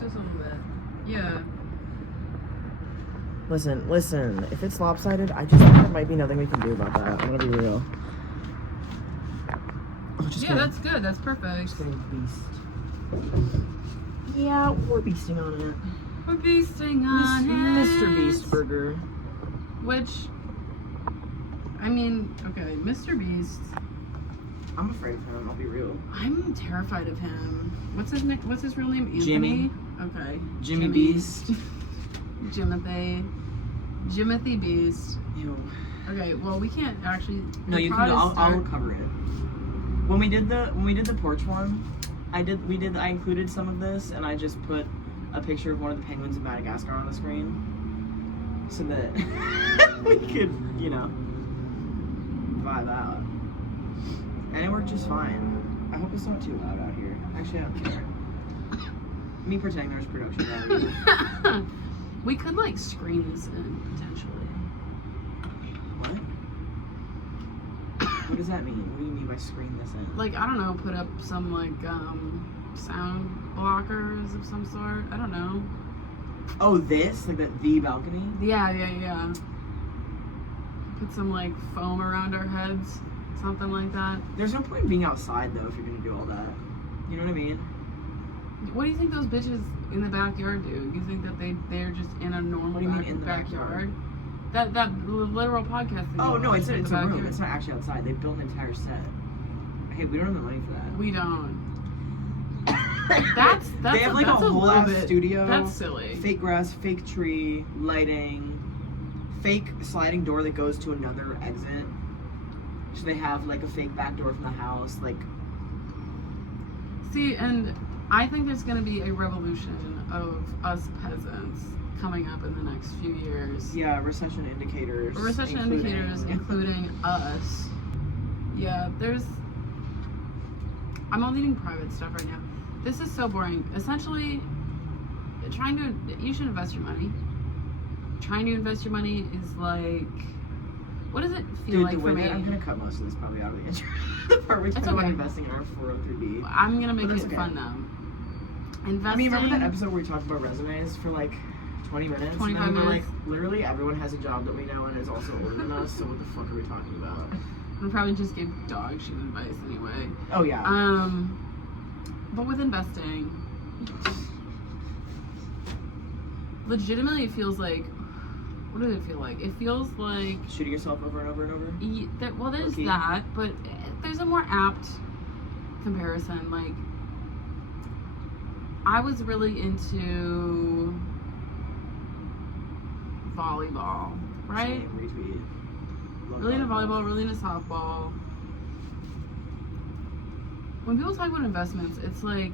just a little bit. Yeah. Listen. If it's lopsided, I just think there might be nothing we can do about that. I'm gonna be real. That's good. That's perfect. Just gonna beast. Yeah, we're beasting on it. We're beasting on it. Mr. Beast Burger. Which, I mean, okay, Mr. Beast. I'm afraid of him. I'll be real. I'm terrified of him. What's his real name? Anthony? Jimmy. Okay. Jimmy Beast. Jimothy Beast. Ew. Okay, well we can't actually. No, you can. I'll cover it. When we did the porch one, I included some of this, and I just put a picture of one of the penguins in Madagascar on the screen, so that we could, vibe out. And it worked just fine. I hope it's not too loud out here. Actually, I don't care. Me pretending there's production value. We could screen this in potentially. What? What does that mean? What do you mean by screen this in? I don't know, put up some sound blockers of some sort. I don't know. Oh, this? The balcony? Yeah. Put some foam around our heads, something like that. There's no point in being outside though if you're gonna do all that. You know what I mean? What do you think those bitches in the backyard do? You think that they're just in a normal What do you mean in the backyard? That literal podcast thing. Oh no, it's a room. It's not actually outside. They built an entire set. Hey, we don't have the money for that. We don't. That's they have a whole ass studio. That's silly. Fake grass, fake tree, lighting, fake sliding door that goes to another exit. So they have a fake back door from the house. See, and I think there's going to be a revolution of us peasants coming up in the next few years. Yeah, recession indicators, including us. Yeah, I'm only doing private stuff right now. This is so boring. Essentially, you should invest your money. Trying to invest your money is what does it feel like for me? I'm going to cut most of this probably out of the intro. The part we talk about investing in our 403B. I'm going to make it fun though. Investing. Remember that episode where we talked about resumes for 20 minutes? 25 minutes. Literally everyone has a job that we know and is also older than us, so what the fuck are we talking about? We probably just gave dog shit advice anyway. Oh yeah. But with investing, legitimately it feels what does it feel like? It feels like shooting yourself over and over and over? Well, there's that, but there's a more apt comparison. I was really into volleyball, right? Retweet. Really into volleyball, really into softball. When people talk about investments, it's like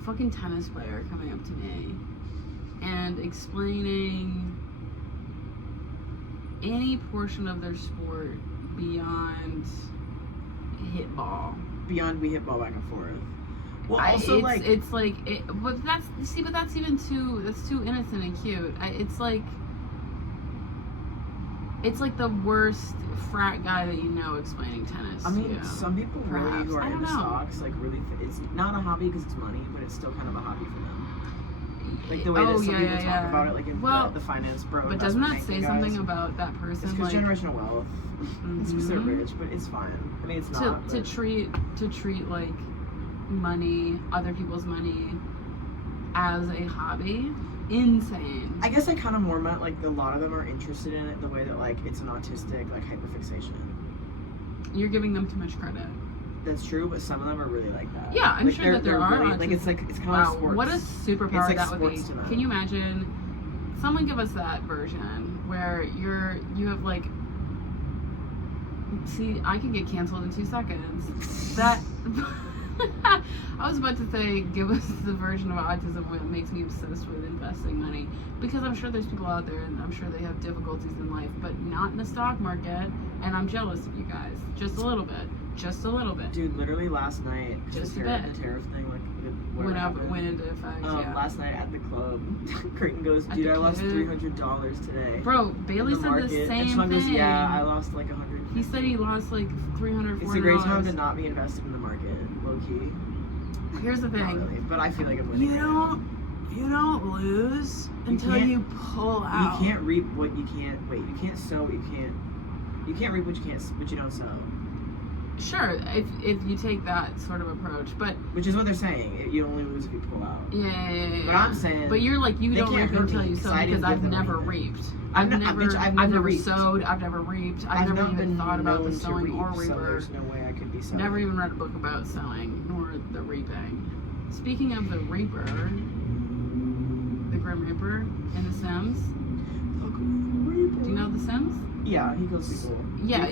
a fucking tennis player coming up to me and explaining any portion of their sport beyond hit ball. Beyond we hit ball back and forth. Well, also but that's even too innocent and cute. It's the worst frat guy that you know explaining tennis. I mean, some people really who are into stocks, really, it's not a hobby because it's money, but it's still kind of a hobby for them. The way that some people talk about it, in the finance bro. But doesn't that say something about that person? It's because generational wealth. It's because they're rich, but it's fine. I mean, it's not. To treat money, other people's money, as a hobby, insane. I guess I kind of more meant a lot of them are interested in it the way that it's an autistic hyperfixation. You're giving them too much credit. That's true, but some of them are really like that. Yeah, I'm sure that there are. Really, it's kind of like sports. What a superpower that would be. To Can you imagine? Someone give us that version where you have see, I can get canceled in 2 seconds. That. I was about to say, give us the version of autism where it makes me obsessed with investing money. Because I'm sure there's people out there and I'm sure they have difficulties in life, but not in the stock market. And I'm jealous of you guys. Just a little bit. Dude, literally last night, just the tariff thing, went into effect, last night at the club, Creighton goes, dude, I lost $300 today. Bro, Bailey said the same thing. Goes, yeah, I lost $100. He said he lost $300, $400. It's a great time to not be invested in the market, low key. Here's the thing. Not really, but I feel like I'm winning. You don't lose until you pull out. You can't reap what you can't. Wait, you can't sow what you can't. You can't reap what you don't sow. Sure, if you take that sort of approach, but which is what they're saying. You only lose if you pull out. Yeah. But I'm saying. But you're like, you don't reap until you sow, because I've never reaped. I've never sowed. I've never reaped. I've never even thought about the sowing or reaper. So there's no way I could be sowing. Never even read a book about sowing nor the reaping. Speaking of the Reaper, the Grim Reaper in The Sims. Do you know The Sims? Yeah, he kills people. Yeah.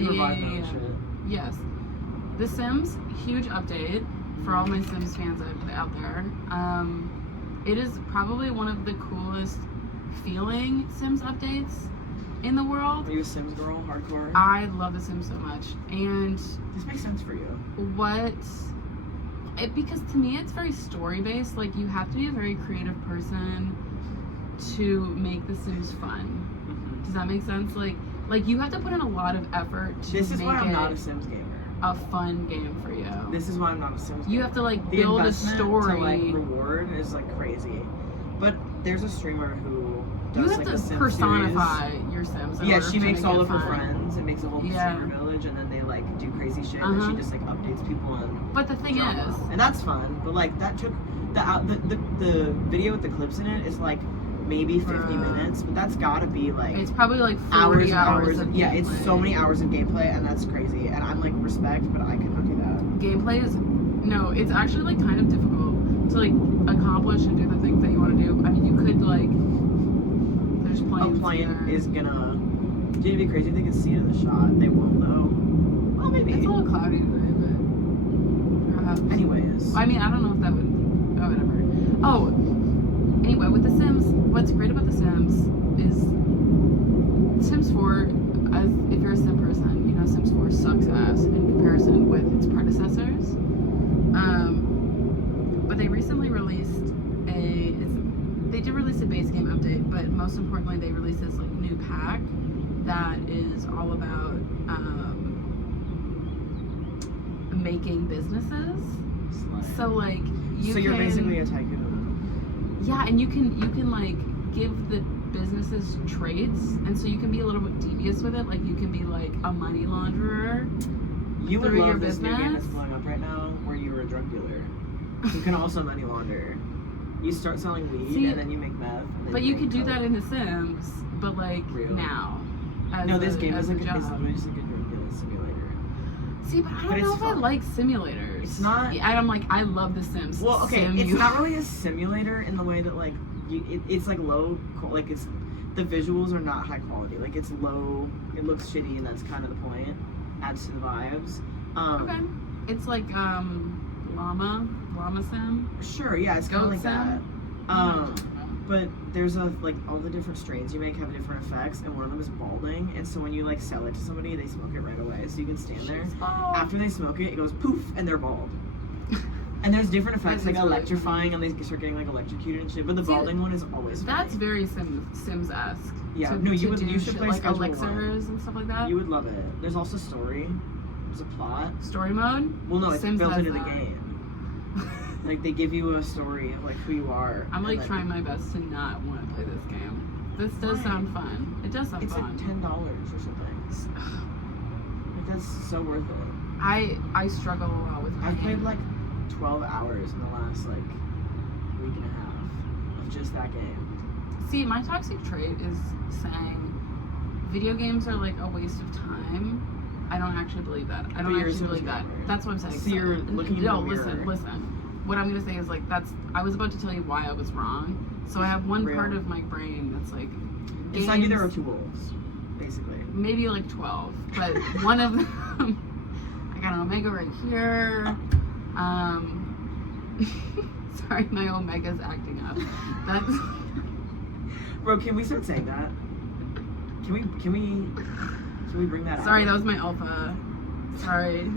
Yes. The Sims, huge update for all my Sims fans out there. It is probably one of the coolest feeling Sims updates in the world. Are you a Sims girl, hardcore? I love The Sims so much, and this makes sense for you. Because to me it's very story based. Like, you have to be a very creative person to make The Sims fun. Mm-hmm. Does that make sense? Like you have to put in a lot of effort to This is make why I'm not a Sims gamer. A fun game for you. This is why I'm not a Sims gamer. You have to build a story. To reward is crazy. But there's a streamer who does you have to personify your Sims. Yeah, she makes all of her friends and makes a whole streamer village, and then they do crazy shit, and she just updates people on. But the thing is, and that's fun. But that took the video with the clips in it is maybe 50 minutes, but that's gotta be it's probably 40 hours of yeah, it's so many hours of gameplay, and that's crazy. And I'm respect, but I could not do that. Gameplay is it's actually kind of difficult to accomplish and do the things that you want to do. I mean, you could there's planes. A plane is gonna. Dude, it'd be crazy if they could see it in the shot. They won't though. Well, maybe. It's a little cloudy today, but perhaps. Anyways. I mean, I don't know if that would. Oh, whatever. Oh. Anyway, with The Sims, what's great about The Sims is Sims 4, if you're a Sim person, you know Sims 4 sucks ass in comparison with its predecessors. But they recently released they did release a base game update, but most importantly, they released this new pack that is all about making businesses. So you're basically a tycoon. Yeah, and you can give the businesses traits, and so you can be a little bit devious with it. You can be a money launderer. You would love this new game that's blowing up right now, where you're a drug dealer. You can also money launder. You start selling weed, and then you make meth. But you could do that in The Sims, but now. No, this game is literally just a drug dealing simulator. See, but I don't know if I like simulators. It's not. I love The Sims. Well, okay, it's not really a simulator in the way that it's low. It's the visuals are not high quality. It's low. It looks shitty, and that's kind of the point. Adds to the vibes. Okay. It's Llama Sim. Sure, yeah, it's kind of that. But there's all the different strains you make have different effects, and one of them is balding, and so when you sell it to somebody, they smoke it right away, so you can stand there. After they smoke it, it goes poof, and they're bald. And there's different effects electrifying, and they start getting electrocuted and shit. But the balding one is always funny. That's very Sims-esque. Yeah, you should play Schedule elixirs and stuff like that. You would love it. There's also story. There's a plot. Story mode? Well, no, it's built into the game. They give you a story of who you are. I'm trying my best to not want to play this game. This does sound fun. It does sound fun. It's $10 or something. That's so worth it. I struggle a lot with it. I've played 12 hours in the last week and a half of just that game. See, my toxic trait is saying video games are a waste of time. I don't actually believe that. I don't actually believe that. That's what I'm saying. So you're looking in the mirror. Listen. What I'm gonna say is I was about to tell you why I was wrong. So I have one part of my brain that's it's like there are two wolves, basically. Maybe 12, but one of them I got an omega right here. Sorry, my omega's acting up. That's Bro, can we start saying that? Can we bring that out? Sorry, that was my alpha. Sorry.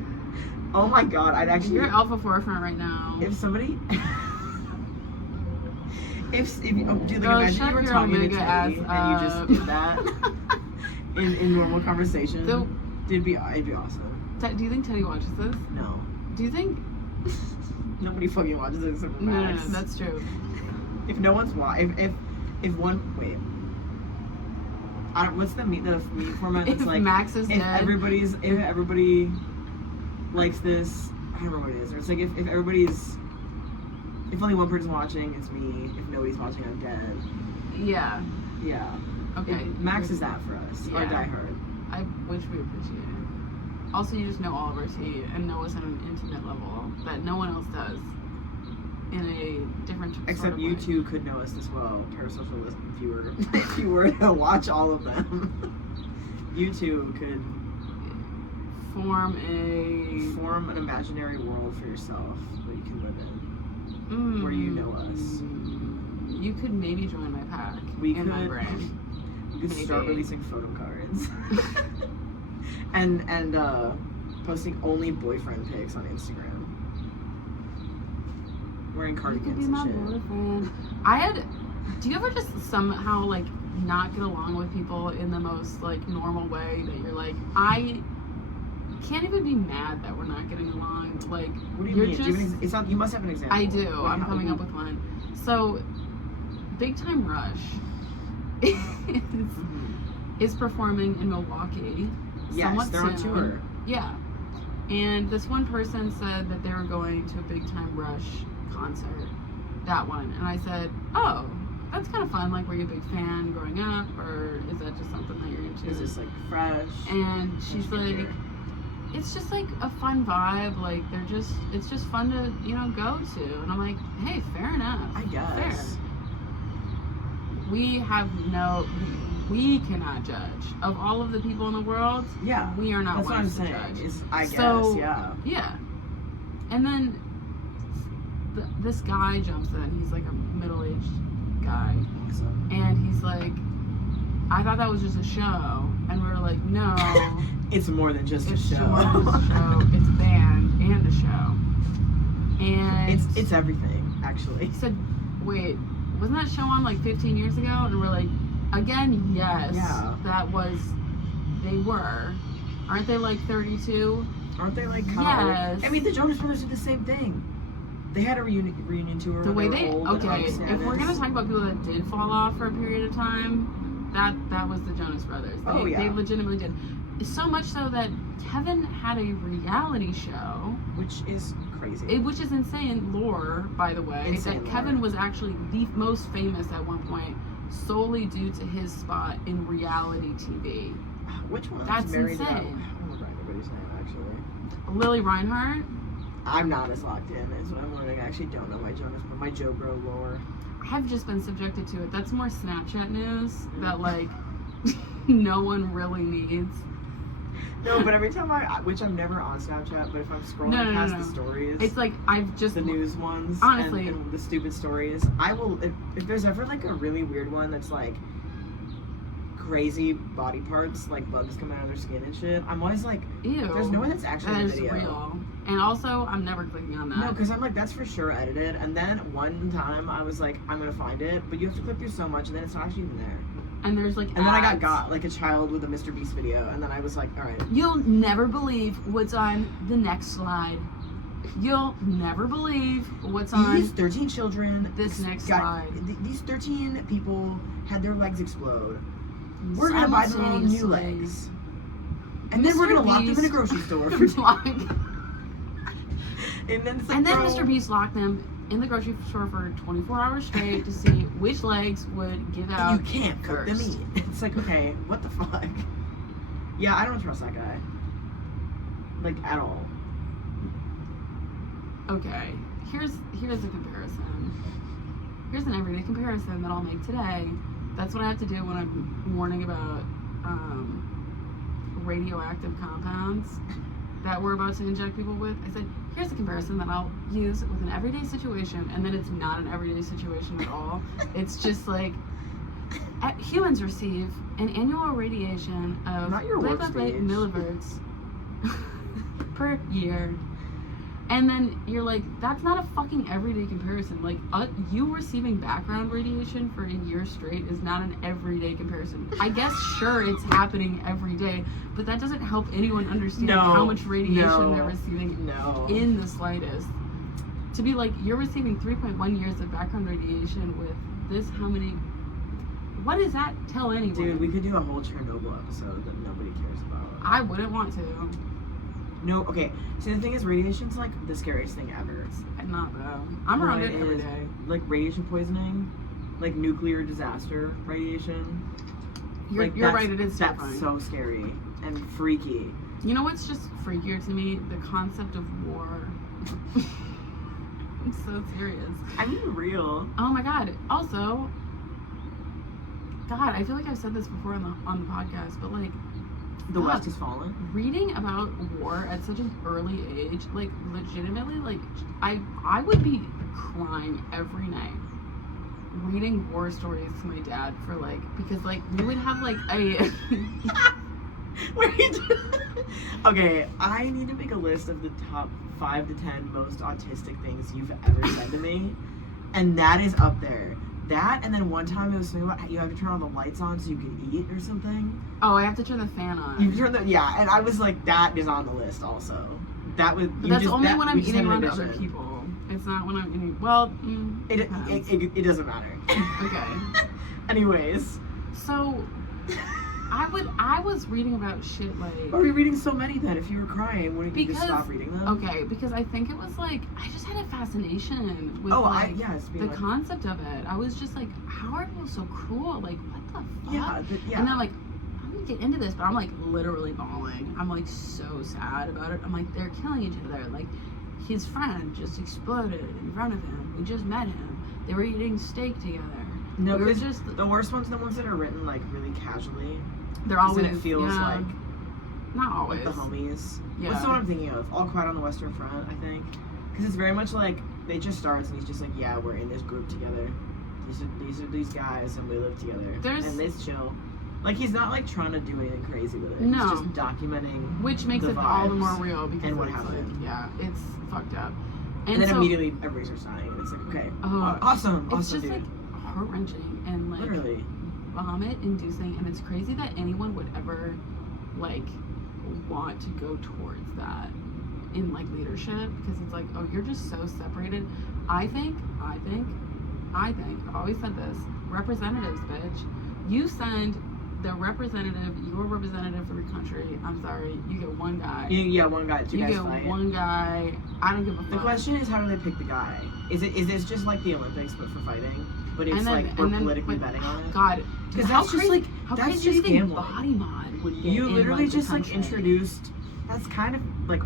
Oh my god, I'd actually. You're alpha forefront right now. If somebody. if you imagine you were talking to Teddy and you just did that in normal conversation, it'd be awesome. Do you think Teddy watches this? No. Do you think Nobody fucking watches it except for Max. No, that's true. If no one's if one wait. What's the meme format? It's like Max is if dead. If everybody likes this, I don't remember what it is. Or it's like if only one person's watching, it's me. If nobody's watching, I'm dead. Yeah. Yeah. Okay. Max is that for us. Yeah. Or Die Hard. Which we appreciate it. Also, you just know all of our tea and know us at an intimate level that no one else does. In a different Except sort of you way. two could know us as well, parasocial list viewer. If you were to watch all of them, you two could form an imaginary world for yourself that you can live in, where you know us. You could maybe join my pack. We in could. My brain. We could Maybe. start releasing photo cards, and posting only boyfriend pics on Instagram. Wearing cardigans and shit. Boyfriend. Do you ever just somehow like not get along with people in the most like normal way that you're like, I can't even be mad that we're not getting along? Like, what do you mean? You must have an example. I do. I'm coming up with one. So, Big Time Rush is performing in Milwaukee. Yes, they're on tour. Yeah. And this one person said that they were going to a Big Time Rush concert. That one. And I said, oh, that's kind of fun. Like, were you a big fan growing up? Or is that just something that you're into? Is this, like, fresh? And she's like, it's just, like, a fun vibe. Like, it's just fun to, go to. And I'm like, hey, fair enough. I guess. Fair. We cannot judge. Of all of the people in the world, yeah, we are not ones to judge. I guess, yeah. Yeah. And then this guy jumps in. He's like a middle-aged guy. And he's like, I thought that was just a show. And we were like, no. It's more than just a show. It's more than just a show. It's a band and a show. And it's everything, actually. He said, wait, wasn't that show on like 15 years ago? And we're like, again, yes. Yeah. They were. Aren't they like 32? Aren't they like college? Yes. I mean, the Jonas Brothers did the same thing. They had a reunion tour. The way they were old if we're gonna talk about people that did fall off for a period of time, that was the Jonas Brothers. They legitimately did. So much so that Kevin had a reality show, which is crazy. Which is insane lore, by the way. Insane that Kevin was actually the most famous at one point, solely due to his spot in reality TV. Which one? That's insane. I don't remember anybody's name actually. Lily Reinhart. I'm not as locked in as what I'm learning. I actually don't know my Joe Bro lore. I've just been subjected to it. That's more Snapchat news that like no one really needs. No, but every time which I'm never on Snapchat, but if I'm scrolling past the stories, it's like I've just the news ones, honestly, and the stupid stories. I will if there's ever like a really weird one that's like crazy body parts, like bugs coming out of their skin and shit. I'm always like, ew. There's no one that's actually that video. Real. And also, I'm never clicking on that. No, because I'm like, that's for sure edited. And then one time I was like, I'm gonna find it, but you have to click through so much, and then it's not actually even there. And there's like and then I got like a child with a Mr. Beast video, and then I was like, all right. You'll never believe what's on the next slide. You'll never believe what's on these 13 children. This next slide. These 13 people had their legs explode. We're gonna buy them all new legs, and then we're gonna lock them in a grocery store for and then Mr. Beast locked them in the grocery store for 24 hours straight to see which legs would give out. You can't cook them eat. It's like, okay, what the fuck? Yeah, I don't trust that guy. Like, at all. Okay, here's a comparison. Here's an everyday comparison that I'll make today. That's what I have to do when I'm warning about radioactive compounds that we're about to inject people with. I said, here's a comparison that I'll use with an everyday situation, and then it's not an everyday situation at all. It's just like, humans receive an annual radiation of millivolts per year. And then you're like, that's not a fucking everyday comparison. Like, you receiving background radiation for a year straight is not an everyday comparison. I guess, sure, it's happening every day, but that doesn't help anyone understand how much radiation they're receiving in the slightest. To be like, you're receiving 3.1 years of background radiation with this, how many... What does that tell anyone? Dude, we could do a whole Chernobyl episode that nobody cares about. I wouldn't want to. No, okay. See, the thing is, radiation's like the scariest thing ever. Not though. I'm around it every day. Like radiation poisoning, like nuclear disaster radiation. You're right, it is terrifying. That's terrifying. so scary and freaky. You know what's just freakier to me? The concept of war. I'm so serious. I mean, real. Oh my god. Also, God, I feel like I've said this before on the podcast, but like, the West has fallen. Reading about war at such an early age, like, legitimately, like, I would be crying every night reading war stories to my dad for, like, because, like, we would have, like, a... Wait. Okay, I need to make a list of the top 5 to 10 most autistic things you've ever said to me, and that is up there. That, and then one time it was something about you have to turn all the lights on so you can eat or something. Oh, I have to turn the fan on. You turn the, yeah, and I was like, that is on the list also. That was. But that's only when I'm eating around other people. It's not when I'm eating. Well, it doesn't matter. Okay. Anyways. So, I was reading about shit like... Why are you reading so many then? If you were crying, wouldn't you just stop reading them? Okay, because I think it was like, I just had a fascination with the concept of it. I was just like, how are people so cruel? Like, what the fuck? Yeah. And I'm like, I'm gonna get into this, but I'm like literally bawling. I'm like so sad about it. I'm like, they're killing each other. Like, his friend just exploded in front of him. We just met him. They were eating steak together. No, because the worst ones are the ones that are written like really casually. They're always, it feels like, not always, like the homies. Yeah. What's the one I'm thinking of? All Quiet on the Western Front, I think. Because it's very much like, it just starts and he's just like, yeah, we're in this group together. These are these guys and we live together. And it's chill. Like, he's not like trying to do anything crazy with it. No. He's just documenting which makes it all the more real because and what it's happened. Like, yeah, it's fucked up. And then immediately everybody starts dying and it's like, okay, awesome, it's just dude. Like heart-wrenching and like literally vomit-inducing, and it's crazy that anyone would ever like want to go towards that in like leadership, because it's like, oh, you're just so separated. I think I've always said this, representatives, bitch. You send your representative for your country. I'm sorry, you get one guy. Yeah, one guy. Two guys get fight. One guy. I don't give a fuck. The question is, how do they pick the guy? Is this just like the Olympics but for fighting? But it's we're politically betting on it. God, because that's just like that's just gambling. Body mod would get you literally in, just like introduced. That's kind of like.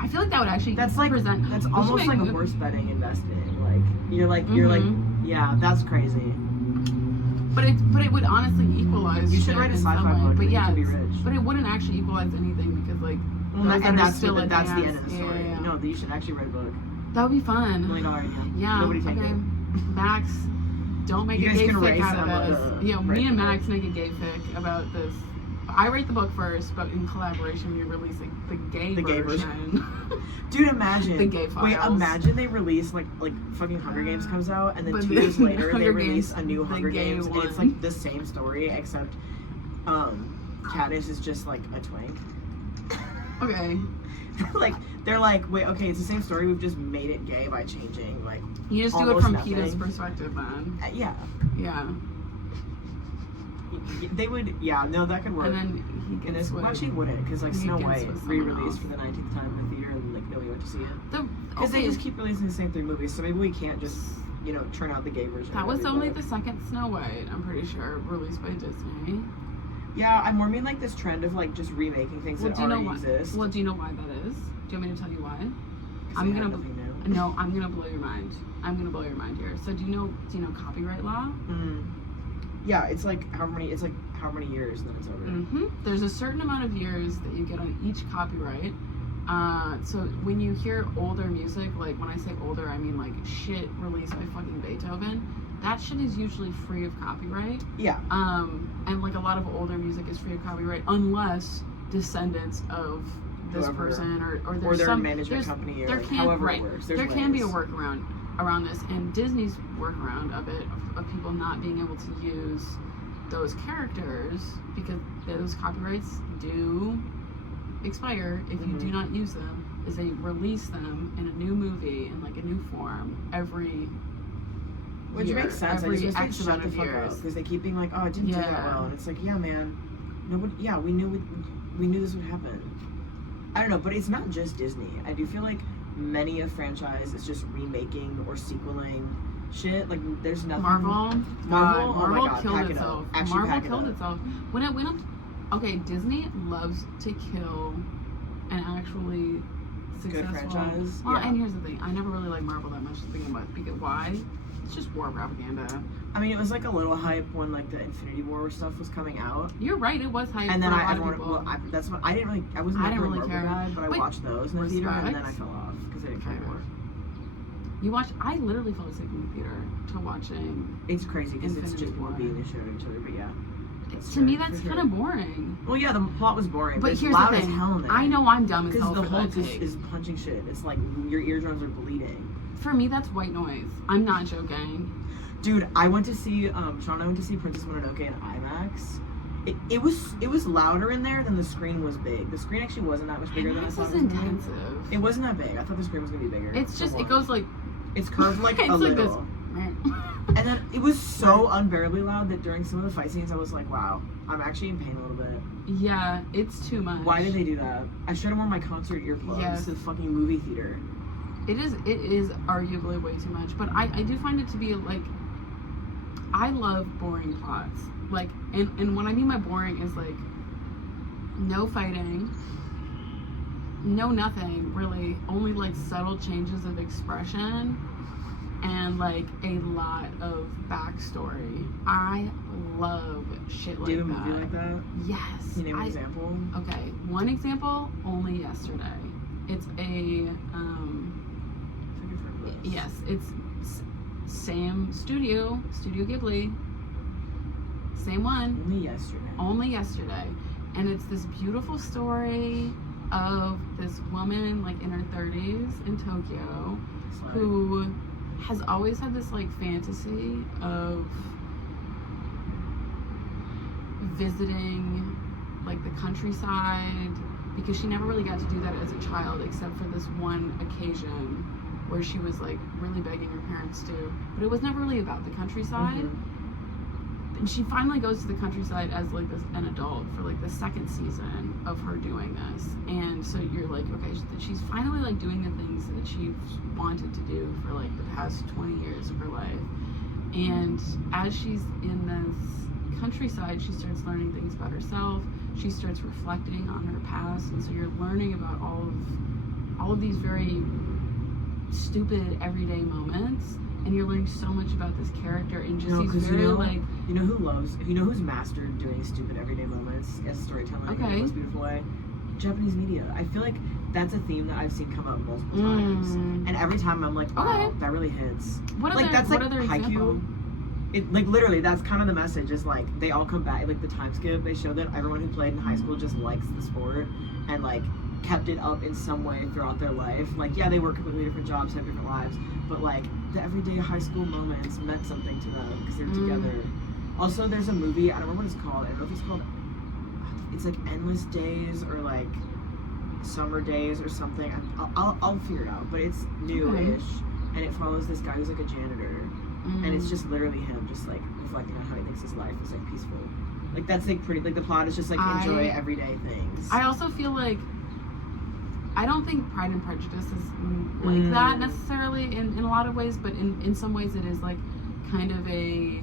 I feel like that would actually. That's like present. That's almost like a horse betting investment. Like you're like yeah, that's crazy. But it would honestly equalize. You should write a sci-fi book. But yeah, to be rich. But it wouldn't actually equalize anything because like. And that's the end of the story. Yeah. No, you should actually write a book. That would be fun. $1 million idea. Yeah. Nobody take it. Max, don't make a gay fic out of this. Me and Max make a gay fic about this. I write the book first, but in collaboration, we release the gay version. Dude, imagine. The gay files. Wait, imagine they release like fucking Hunger Games comes out, and then 2 years later they release a new Hunger Games, and it's like the same story except, Katniss is just like a twink. Okay. Like they're like, wait, okay, it's the same story. We've just made it gay by changing like. You just do it from Peeta's perspective, then. Yeah. Yeah. They would, yeah, no, that could work. And then he gets well, actually wouldn't, because like Snow White re-released for the 19th time in the theater, and like nobody went to see it. Because they just keep releasing the same 3 movies, so maybe we can't just, churn out the gay version. That was only the second Snow White, I'm pretty sure, released by Disney. Yeah, I more mean like this trend of like just remaking things that already exist. Well, do you know why that is? Do you want me to tell you why? I'm gonna blow your mind. I'm gonna blow your mind here. So do you know copyright law? Yeah, it's like how many years, and then it's over. There's a certain amount of years that you get on each copyright. So when you hear older music, like when I say older, I mean like shit released by fucking Beethoven. That shit is usually free of copyright. Yeah. And like a lot of older music is free of copyright unless descendants of this person or there's their some management company or however it works. There can be a workaround around this, and Disney's workaround of it of people not being able to use those characters because those copyrights do expire if you do not use them is they release them in a new movie in like a new form every Which year, makes sense. every I just X shut amount the of fuck years. up because they keep being like, oh, it didn't do that well, and it's like, yeah, man, nobody. Yeah, we knew this would happen. I don't know, but it's not just Disney. I do feel like many a franchise is just remaking or sequeling shit. Like there's nothing. Marvel, oh Marvel my God, killed itself. Marvel killed itself. When it went up, okay, Disney loves to kill an actually successful good franchise. Well, yeah. And here's the thing: I never really liked Marvel that much to begin with. Because why? It's just war propaganda. I mean, it was like a little hype when like the Infinity War stuff was coming out. You're right, it was hype. And then I that's what I didn't really. I wasn't didn't a really Marvel care. guy, but I watched those in the theater, and then I Respect. fell off because I didn't care more. You watched? I literally fell asleep in the theater to watching. It's crazy because it's Infinity just more War. beating the shit out of each other, but yeah. To me, that's kind of boring. Well, yeah, the plot was boring, but it's here's loud the thing. as hell in there. I know I'm dumb as hell because for the whole that take. is punching shit. It's like your eardrums are bleeding. For me, that's white noise. I'm not joking. Dude, I went to see Sean and I went to see Princess Mononoke in IMAX. It was louder in there than the screen was big. The screen actually wasn't that much bigger than I thought it was gonna intensive. be. It wasn't that big. I thought the screen was gonna be bigger. It's just it goes like it's curved like it's a like little. This. And then it was so unbearably loud that during some of the fight scenes I was like, wow, I'm actually in pain a little bit. Yeah, it's too much. Why did they do that? I should have worn my concert earplugs to the fucking movie theater. It is arguably way too much, but I do find it to be like, I love boring plots. Like, and what I mean by boring is like no fighting, no nothing really, only like subtle changes of expression and like a lot of backstory. I love shit like that. Do you have a movie like that? Yes. Can you name an example? Okay, one example, Only Yesterday. It's a yes, it's same studio Ghibli, same one. Only Yesterday, and it's this beautiful story of this woman like in her 30s in Tokyo who has always had this like fantasy of visiting like the countryside, because she never really got to do that as a child except for this one occasion where she was like really begging her parents to, but it was never really about the countryside. And she finally goes to the countryside as like an adult for like the second season of her doing this, and so you're like, okay, she's finally like doing the things that she wanted to do for like the past 20 years of her life. And as she's in this countryside, she starts learning things about herself. She starts reflecting on her past, and so you're learning about all of these very stupid everyday moments, and you're learning so much about this character and just these very like who's mastered doing stupid everyday moments as storytelling in the most beautiful way? Japanese media. I feel like that's a theme that I've seen come up multiple times, and every time I'm like, wow, that really hits. What other example? It like literally that's kind of the message, is like they all come back, like the time skip, they show that everyone who played in high school just likes the sport and like kept it up in some way throughout their life. Like, yeah, they work completely different jobs, have different lives, but like the everyday high school moments meant something to them because they were together. Also, there's a movie, I don't remember what it's called. I don't know if it's called, it's like Endless Days or like Summer Days or something. I'll figure it out, but it's new-ish, and it follows this guy who's like a janitor, and it's just literally him just like reflecting on how he thinks his life is like peaceful. Like that's like pretty, like the plot is just like enjoy everyday things. I also feel like I don't think Pride and Prejudice is like that necessarily in a lot of ways, but in some ways it is like kind of a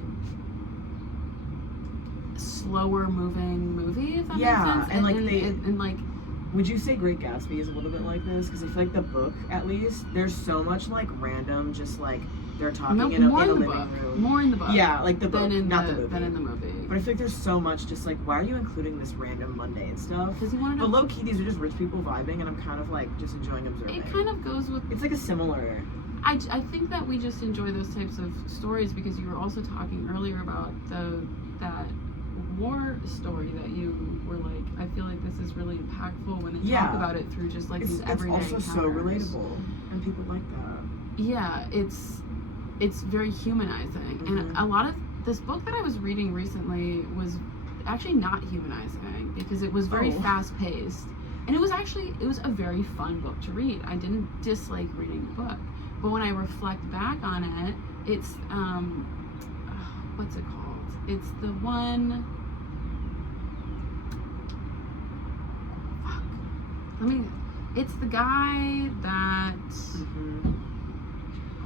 slower moving movie, if that makes sense. And like would you say Great Gatsby is a little bit like this? Because I feel like the book, at least, there's so much like random, just like they're talking in a living room. More in the book. Yeah, like the book, not the movie. Than in the movie. But I feel like there's so much just like, why are you including this random mundane stuff? Because you wanted to. But low key, these are just rich people vibing, and I'm kind of like just enjoying observing. It kind of goes with. It's like a similar. I think that we just enjoy those types of stories because you were also talking earlier about that war story that you were like, I feel like this is really impactful when they talk about it through just like these everyday encounters. It's also so relatable, and people like that. Yeah, it's very humanizing, and a lot of this book that I was reading recently was actually not humanizing because it was very fast paced. And it was a very fun book to read. I didn't dislike reading the book. But when I reflect back on it, it's, what's it called? It's the one, it's the guy that,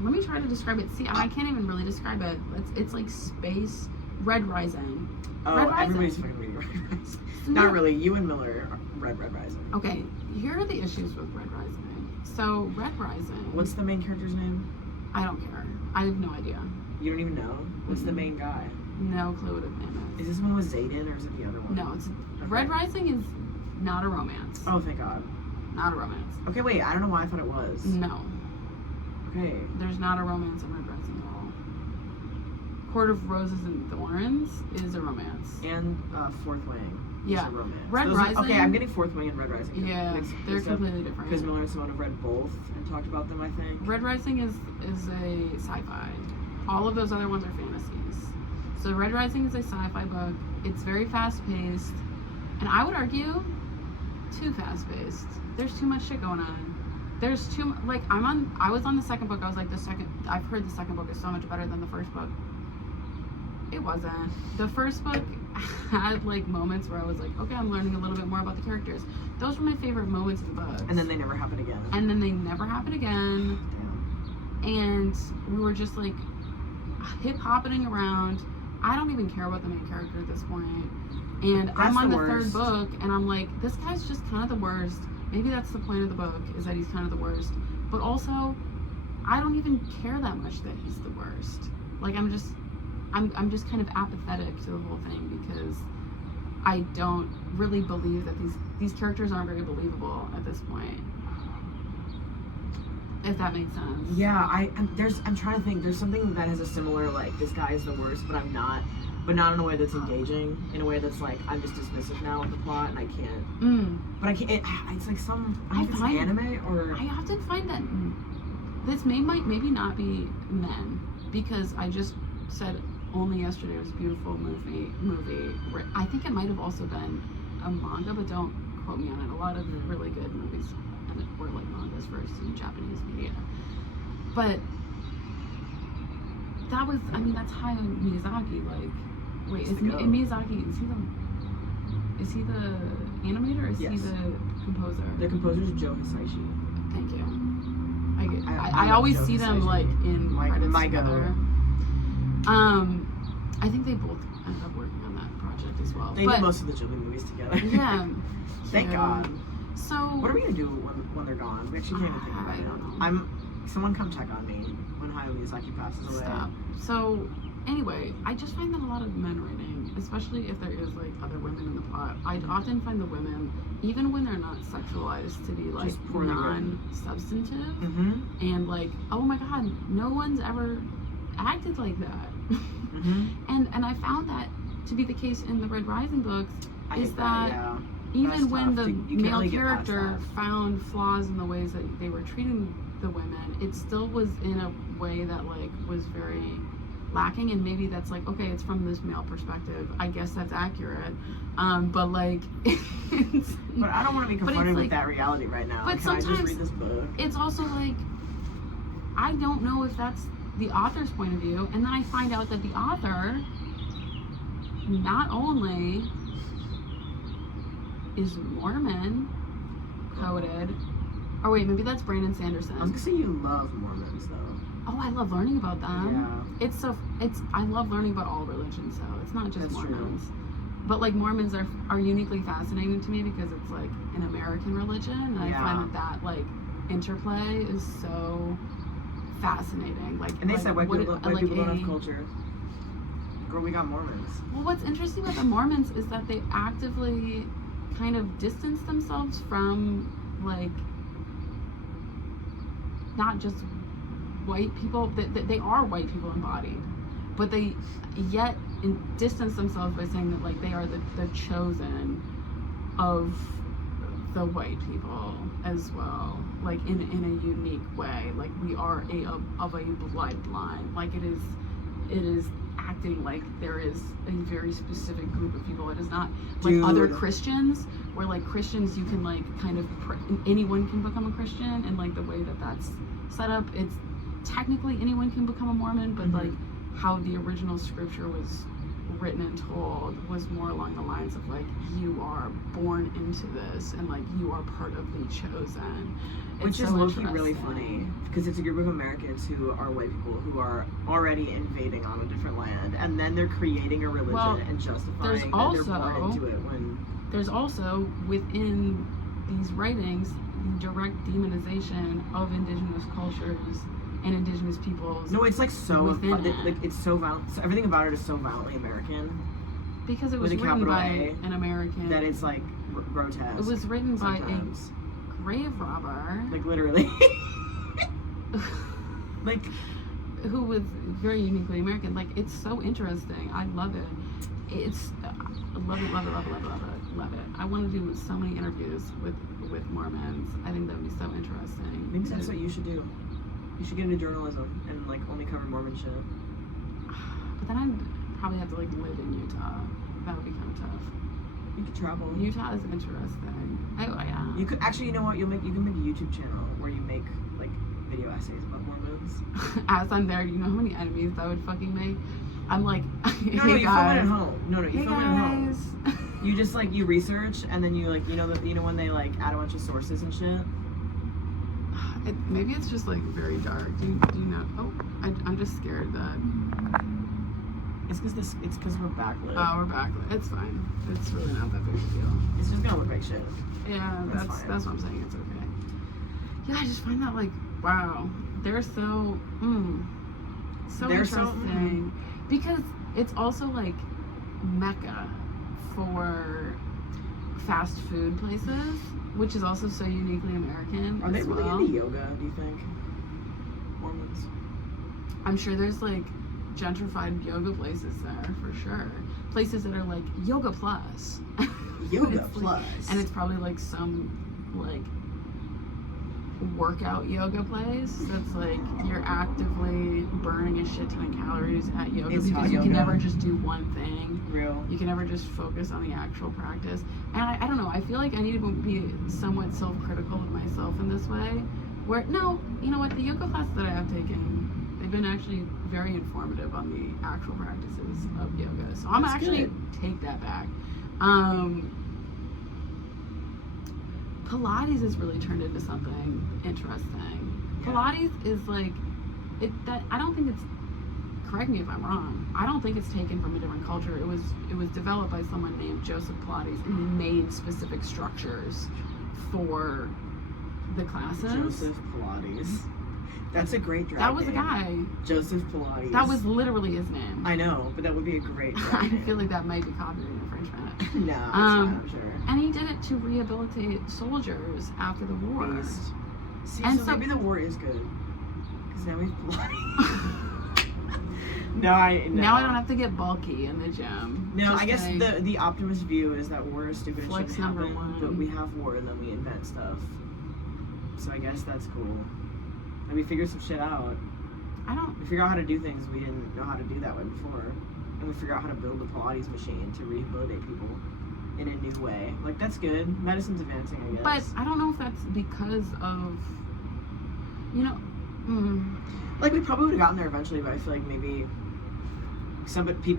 let me try to describe it. See, I can't even really describe it. It's like space, Red Rising. Oh, Red Rising. Everybody's fucking reading Red Rising. Not really. You and Miller read Red Rising. Okay, here are the issues with Red Rising. So, Red Rising. What's the main character's name? I don't care. I have no idea. You don't even know? What's the main guy? No clue what his name is. Is this one with Zayden, or is it the other one? No, it's Red Rising is not a romance. Oh, thank God. Not a romance. Okay, wait. I don't know why I thought it was. No. Okay. There's not a romance in Red Rising at all. Court of Roses and Thorns is a romance. And Fourth Wing. Yeah. A romance. Red Rising. Okay, I'm getting Fourth Wing and Red Rising. Yeah, they're completely different. Because Miller and Simone have read both and talked about them, I think. Red Rising is a sci-fi. All of those other ones are fantasies. So Red Rising is a sci-fi book. It's very fast-paced, and I would argue too fast-paced. There's too much shit going on. There's too like I was on the second book. I was like I've heard the second book is so much better than the first book. It wasn't. The first book had like moments where I was like, okay, I'm learning a little bit more about the characters. Those were my favorite moments in the book. And then they never happened again. Damn. And we were just like hip-hopping around. I don't even care about the main character at this point. And I'm on the third book, and I'm like, this guy's just kind of the worst. Maybe that's the point of the book, is that he's kind of the worst. But also, I don't even care that much that he's the worst. Like, I'm just kind of apathetic to the whole thing because I don't really believe that these characters aren't very believable at this point. If that makes sense. Yeah, I'm trying to think. There's something that has a similar, like, this guy is the worst, but I'm not. But not in a way that's engaging. In a way that's like, I'm just dismissive now of the plot, and I can't. But I can't. It's like some. I think it's anime or. I often find that this maybe not be men, because I just said Only Yesterday was a beautiful movie. I think it might have also been a manga, but don't quote me on it. A lot of really good movies were like mangas first in Japanese media. But that was, that's Hayao Miyazaki. Like, wait, is Miyazaki? Is he the animator or is he the composer? The composer is Joe Hisaishi. Thank you. I always see them like in credits together. I think they both ended up working on that project as well. They did most of the Ghibli movies together. Yeah. Thank God. So what are we gonna do when they're gone? We actually can't even think about it. I don't know. Someone come check on me when Hayao Miyazaki passes away. Stop. So anyway, I just find that a lot of men writing, especially if there is like other women in the plot, I often find the women, even when they're not sexualized, to be like non-substantive and like, oh my God, no one's ever acted like that. And I found that to be the case in the Red Rising books. Even when the male character found flaws in the ways that they were treating the women, it still was in a way that like was very lacking. And maybe that's like, okay, it's from this male perspective, I guess that's accurate, but like but I don't want to be confronted with that reality right now. But sometimes I just read this book? It's also like, I don't know if that's the author's point of view, and then I find out that the author not only is Mormon coded, or wait, maybe that's Brandon Sanderson. I was gonna say you love Mormons though. Oh, I love learning about them. Yeah. I love learning about all religions, so it's not just Mormons. True. But like Mormons are uniquely fascinating to me because it's like an American religion, and I find that like interplay is so fascinating. Like, and they said white people don't have culture. Girl, we got Mormons. Well, what's interesting about the Mormons is that they actively kind of distance themselves from like not just white people. They are white people embodied, but they yet distance themselves by saying that like they are the chosen of the white people as well, like in a unique way. Like we are of a bloodline. Like it is acting like there is a very specific group of people. It is not like other Christians, where like Christians you can like kind of anyone can become a Christian, and like the way that that's set up, it's technically anyone can become a Mormon, but like how the original scripture was written and told was more along the lines of like, you are born into this and like you are part of the chosen. Which is low-key really funny, because it's a group of Americans who are white people who are already invading on a different land, and then they're creating a religion and justifying that they're born into it when... There's also, within these writings, direct demonization of indigenous cultures and indigenous peoples. No, it's like so like it's so violent. So everything about it is so violently American. Because it was written by an American. That it's like grotesque. It was written by a grave robber. Like literally. Like, who was very uniquely American. Like, it's so interesting. I love it. It's love it. I want to do so many interviews with Mormons. I think that would be so interesting. Maybe that's what you should do. You should get into journalism and like only cover Mormon shit. But then I'd probably have to like live in Utah. That would be kind of tough. You could travel. Utah is interesting. Yeah. You could actually, you know what? You can make a YouTube channel where you make like video essays about Mormons. As I'm there, you know how many enemies that would fucking make? I'm like, hey no, you guys. film it at home. No, you hey film guys. it at home. You just like you research and then you like you know when they like add a bunch of sources and shit. Maybe it's just like very dark. Do you know? Oh, I'm just scared that. It's because we're backlit. Oh, we're backlit. It's fine. It's really not that big a deal. It's just gonna look like shit. Yeah, that's what I'm saying. It's okay. Yeah, I just find that like, wow, they're so interesting because it's also like Mecca for fast food places, which is also so uniquely American. Are they really into yoga, do you think? Mormons? I'm sure there's like gentrified yoga places there for sure. Places that are like yoga plus. Yoga plus. Like, and it's probably like some like workout yoga place that's like you're actively burning a shit ton of calories at yoga because you can never just do one thing. Real. You can never just focus on the actual practice. And I don't know, I feel like I need to be somewhat self-critical of myself in this way. Where, no, you know what, the yoga classes that I have taken, they've been actually very informative on the actual practices of yoga. So I'm gonna actually take that back. Pilates has really turned into something interesting. Pilates is like I don't think it's, correct me if I'm wrong, I don't think it's taken from a different culture. It was developed by someone named Joseph Pilates, and he made specific structures for the classes. Joseph Pilates. That's a great drag That was name. a guy. Joseph Pilates. That was literally his name. I know, but that would be a great drag I name. feel like that might be copyright infringement. No, it's fine, I'm sure. And he did it to rehabilitate soldiers after the war. Beast. See, and so maybe the war is good. Because now we have Pilates. No. Now I don't have to get bulky in the gym. No, I guess the optimist view is that war is stupid and shouldn't happen, #1. but we have war and then we invent stuff. So I guess that's cool. And we figured some shit out. We figure out how to do things we didn't know how to do that way before. And we figure out how to build a Pilates machine to rehabilitate people in a new way. Like, that's good. Medicine's advancing, I guess. But I don't know if that's because of, Like, we probably would have gotten there eventually, but I feel like maybe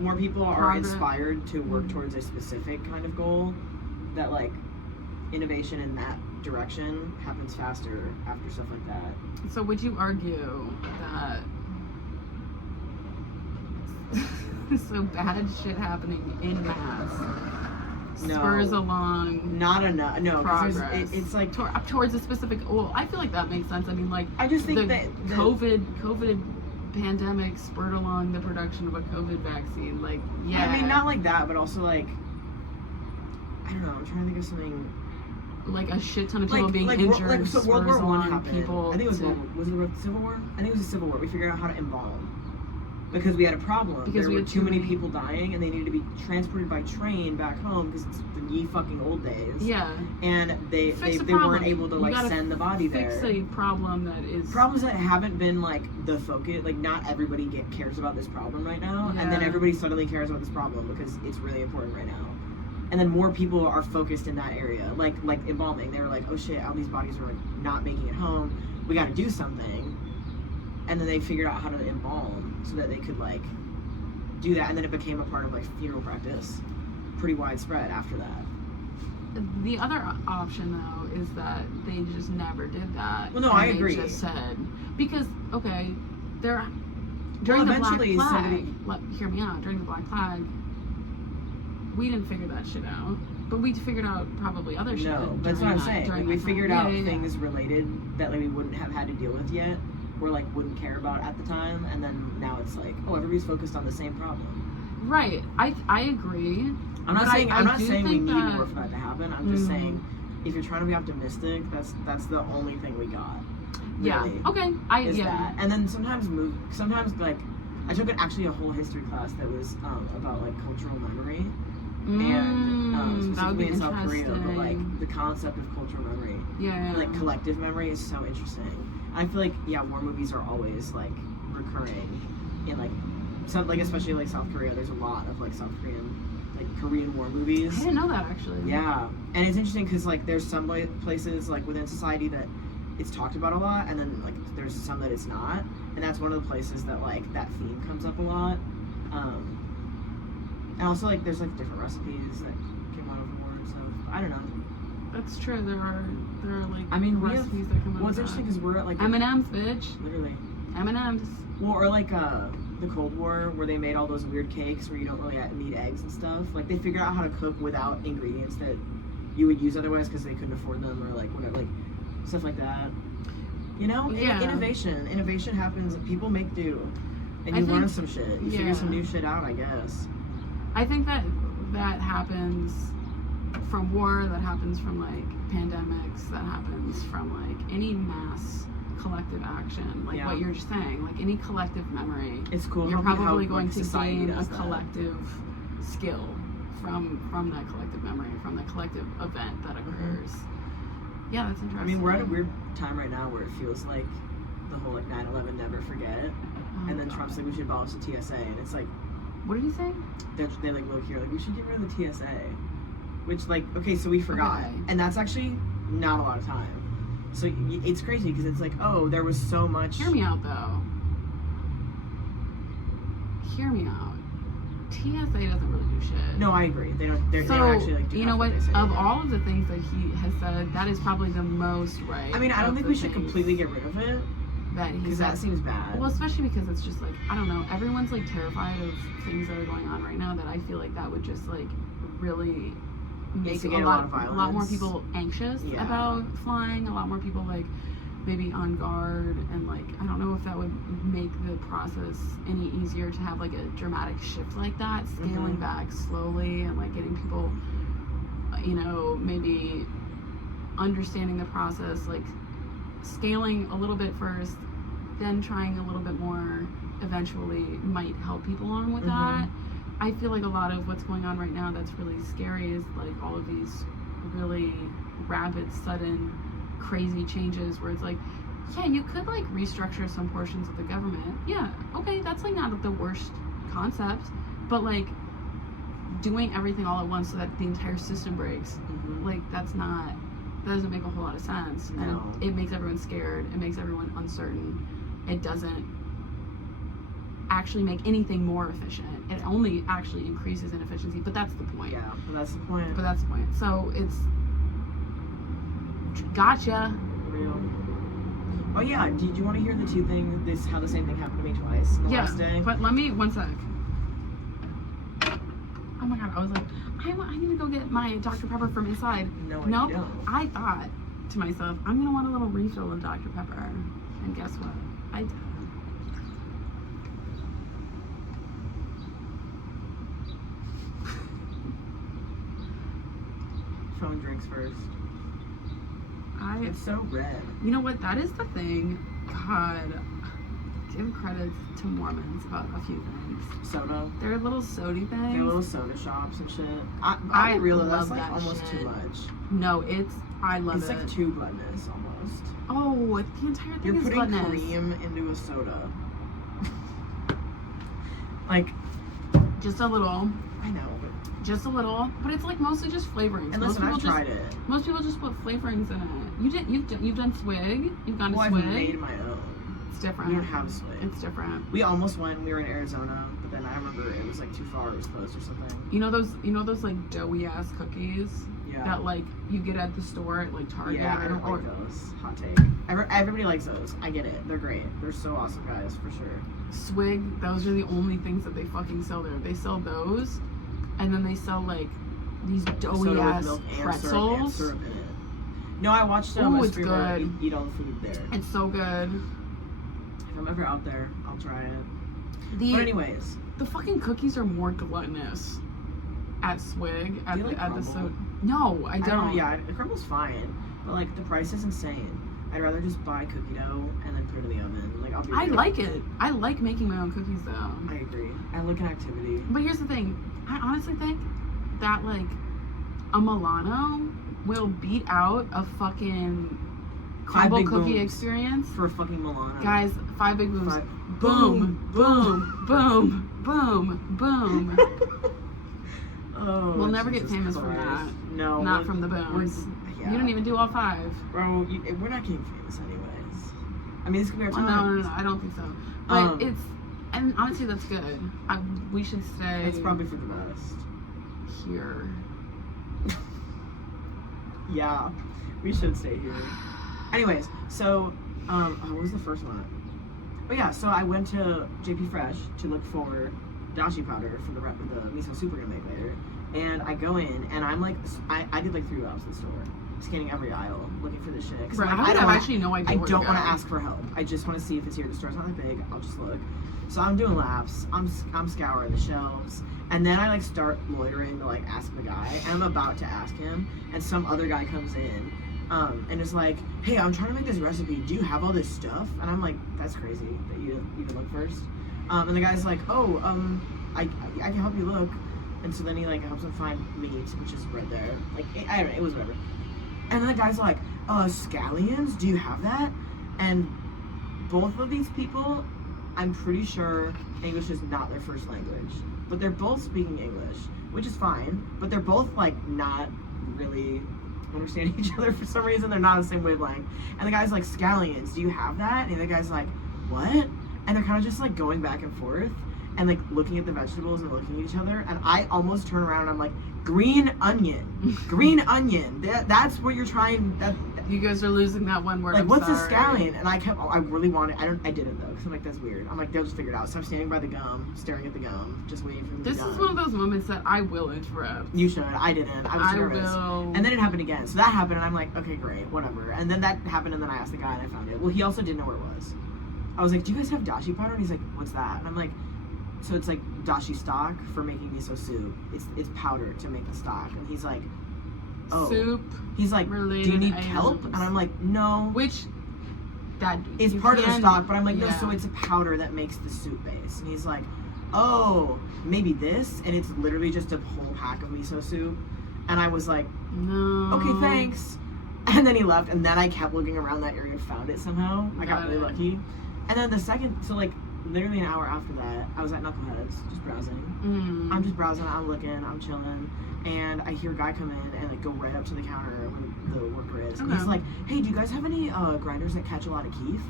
more people are inspired to work towards a specific kind of goal, that, like, innovation in that direction happens faster after stuff like that. So would you argue that so bad shit happening in mass spurs along not enough progress? It's like towards a specific, well, I feel like that makes sense. I mean, like, I just think that COVID pandemic spurred along the production of a COVID vaccine. Like, yeah, I mean, not like that, but also like, I don't know, I'm trying to think of something like a shit ton of people being injured. So World War I happened. People I think it was was it the Civil War? I think it was the Civil War. We figured out how to embalm. because we had a problem. There were too many people dying, and they needed to be transported by train back home because it's the ye fucking old days. Yeah. And they weren't able to like send the body there. Fix a problem that is problems that haven't been like the focus. Like not everybody cares about this problem right now, and then everybody suddenly cares about this problem because it's really important right now. And then more people are focused in that area, like embalming. They were like, oh shit, all these bodies are like not making it home. We got to do something. And then they figured out how to embalm so that they could like do that, and then it became a part of like funeral practice, pretty widespread after that. The other option though is that they just never did that. Well, no, I agree. They just said because okay, during the Black Flag. Hear me out. During the Black Flag, we didn't figure that shit out. But we figured out probably other shit. No, that's what I'm saying. Like, we figured out things related that like we wouldn't have had to deal with yet, or like wouldn't care about at the time, and then now it's like, oh, everybody's focused on the same problem. Right. I agree. I'm not saying we need more for that to happen. I'm just saying, if you're trying to be optimistic, that's the only thing we got. Really, yeah. Okay. That. And then sometimes like I took actually a whole history class that was about like cultural memory. And specifically in South Korea, but like the concept of cultural memory, like collective memory is so interesting. I feel like war movies are always like recurring in like some like especially like South Korea. There's a lot of like Korean war movies. I didn't know that actually. Yeah, and it's interesting because like there's some places like within society that it's talked about a lot, and then like there's some that it's not, and that's one of the places that like that theme comes up a lot. And also, like, there's, like, different recipes that came out of war and stuff. I don't know. That's true. There are like, recipes that come out of well, it's interesting because we're at, like... M&M's, bitch. Literally. M&M's. Well, or, like, the Cold War, where they made all those weird cakes where you don't really need eggs and stuff. Like, they figured out how to cook without ingredients that you would use otherwise because they couldn't afford them or, like, whatever, like, stuff like that. You know? Yeah. Innovation happens. People make do. And you learn some shit. You figure some new shit out, I guess. I think that happens from war, that happens from like pandemics, that happens from like any mass collective action, like what you're just saying, like any collective memory. It's cool. You're probably going to gain a collective skill from that collective memory, from the collective event that occurs. Yeah, that's interesting. I mean, we're at a weird time right now where it feels like the whole like 9/11 never forget, and then Trump's like we should abolish the TSA, and it's like. What did he say? They like look here, like we should get rid of the TSA, which like okay, so we forgot, and that's actually not a lot of time. So it's crazy because it's like oh, there was so much. Hear me out though. Hear me out. TSA doesn't really do shit. No, I agree. They don't. They don't actually like do. You know what? Of all of the things that he has said, that is probably the most right. I mean, I don't think we should completely get rid of it. Because that seems bad. Well, especially because it's just like, I don't know, everyone's like terrified of things that are going on right now that I feel like that would just like really make a lot more people anxious about flying, a lot more people like maybe on guard, and like I don't know if that would make the process any easier to have like a dramatic shift like that, scaling back slowly and like getting people, you know, maybe understanding the process, like scaling a little bit first, then trying a little bit more eventually might help people along with that. I feel like a lot of what's going on right now that's really scary is like all of these really rapid, sudden, crazy changes where it's like, yeah, you could like restructure some portions of the government. Yeah, okay, that's like not the worst concept, but like doing everything all at once so that the entire system breaks, like that doesn't make a whole lot of sense. No. And it makes everyone scared. It makes everyone uncertain. It doesn't actually make anything more efficient. It only actually increases inefficiency, but that's the point. Yeah, but that's the point. So it's gotcha. Real. Oh yeah, did you want to hear the two things, how the same thing happened to me twice in the last day? But let me, one sec. Oh my god, I was like, I need to go get my Dr. Pepper from inside. Nope. You don't. I thought to myself, I'm going to want a little refill of Dr. Pepper. And guess what? I did. Phone drinks first. It's so red. You know what? That is the thing. God. give credit to Mormons about a few things. Soda. They're little sody things. They're little soda shops and shit. I realize that's like almost shit. too much. No, I love it. It's like too gluttonous almost. Oh, the entire thing is gluttonous. You're putting cream into a soda. Like, just a little. I know, but just a little, but it's like mostly just flavorings. And listen, I've tried it. Most people just put flavorings in it. You've done swig. You've gone to swig. I've made my own. It's different. We don't have swig. It's different. We almost went. We were in Arizona, but then I remember it was like too far. It was closed or something. You know those like doughy ass cookies. Yeah. That like you get at the store at like Target. Yeah, I don't like those. Hot take. Everybody likes those. I get it. They're great. They're so awesome, guys, for sure. Swig. Those are the only things that they fucking sell there. They sell those, and then they sell like these doughy ass pretzels. And syrup in it. No, I watched a streamer eat all the food there. It's so good. If I'm ever out there, I'll try it. But anyways, the fucking cookies are more gluttonous at Swig at the soda. No, I don't. Yeah, the crumble's fine, but like the price is insane. I'd rather just buy cookie dough and then put it in the oven. Like I like it. I like making my own cookies though. I agree. I like an activity. But here's the thing. I honestly think that like a Milano will beat out a fucking crumble cookie experience for a fucking Milano. Guys, 5 big booms. Boom, boom, boom, boom, boom. Oh, we'll never get famous from that. No, not from the booms. Yeah. You don't even do all 5. Bro, we're not getting famous anyways. I mean, this could be our time. No, I don't think so. But and honestly, that's good. We should stay. It's probably for the best. Here. Yeah, we should stay here. Anyways, so, what was the first one? Oh yeah, so I went to JP Fresh to look for dashi powder for the miso soup we're gonna make later. And I go in, and I'm like, I did like 3 laps in the store, scanning every aisle, looking for this shit. Bro, I have actually no idea. I don't want to ask for help. I just want to see if it's here. The store's not that big. I'll just look. So I'm doing laps. I'm scouring the shelves, and then I like start loitering to like ask the guy, and I'm about to ask him, and some other guy comes in, and is like, "Hey, I'm trying to make this recipe. Do you have all this stuff?" And I'm like, "That's crazy that you even look first." And the guy's like, "Oh, I can help you look." And so then he like helps him find meat, which is right there. Like I don't know, it was whatever. And then the guy's like, scallions? Do you have that? And both of these people, I'm pretty sure English is not their first language, but they're both speaking English, which is fine. But they're both like not really understanding each other for some reason. They're not on the same wavelength. And the guy's like, scallions? Do you have that? And the guy's like, what? And they're kind of just like going back and forth. And like looking at the vegetables and looking at each other, and I almost turn around and I'm like, green onion, green onion. That's what you're trying. That you guys are losing that one word. Like, what's a scallion? And I really wanted. I didn't though, because I'm like, that's weird. I'm like, they'll just figure it out. So I'm standing by the gum, staring at the gum, just waiting for them to be done. This is one of those moments that I will interrupt. You should. I didn't. I was nervous. Will. And then it happened again. So that happened, and I'm like, okay, great, whatever. And then that happened, and then I asked the guy, and I found it. Well, he also didn't know where it was. I was like, do you guys have dashi powder? And he's like, what's that? And I'm like, so it's like dashi stock for making miso soup. It's powder to make the stock. And he's like, oh. Soup. He's like, do you need kelp? And I'm like, no. Which, that is part of the stock, but I'm like, no, so it's a powder that makes the soup base. And he's like, oh, maybe this? And it's literally just a whole pack of miso soup. And I was like, no. Okay, thanks. And then he left, and then I kept looking around that area and found it somehow. I got really lucky. And then the second, so like, literally an hour after that, I was at Knuckleheads, just browsing. I'm just browsing, I'm looking, I'm chilling, and I hear a guy come in and like go right up to the counter where the worker is. And he's like, hey, do you guys have any grinders that catch a lot of keef?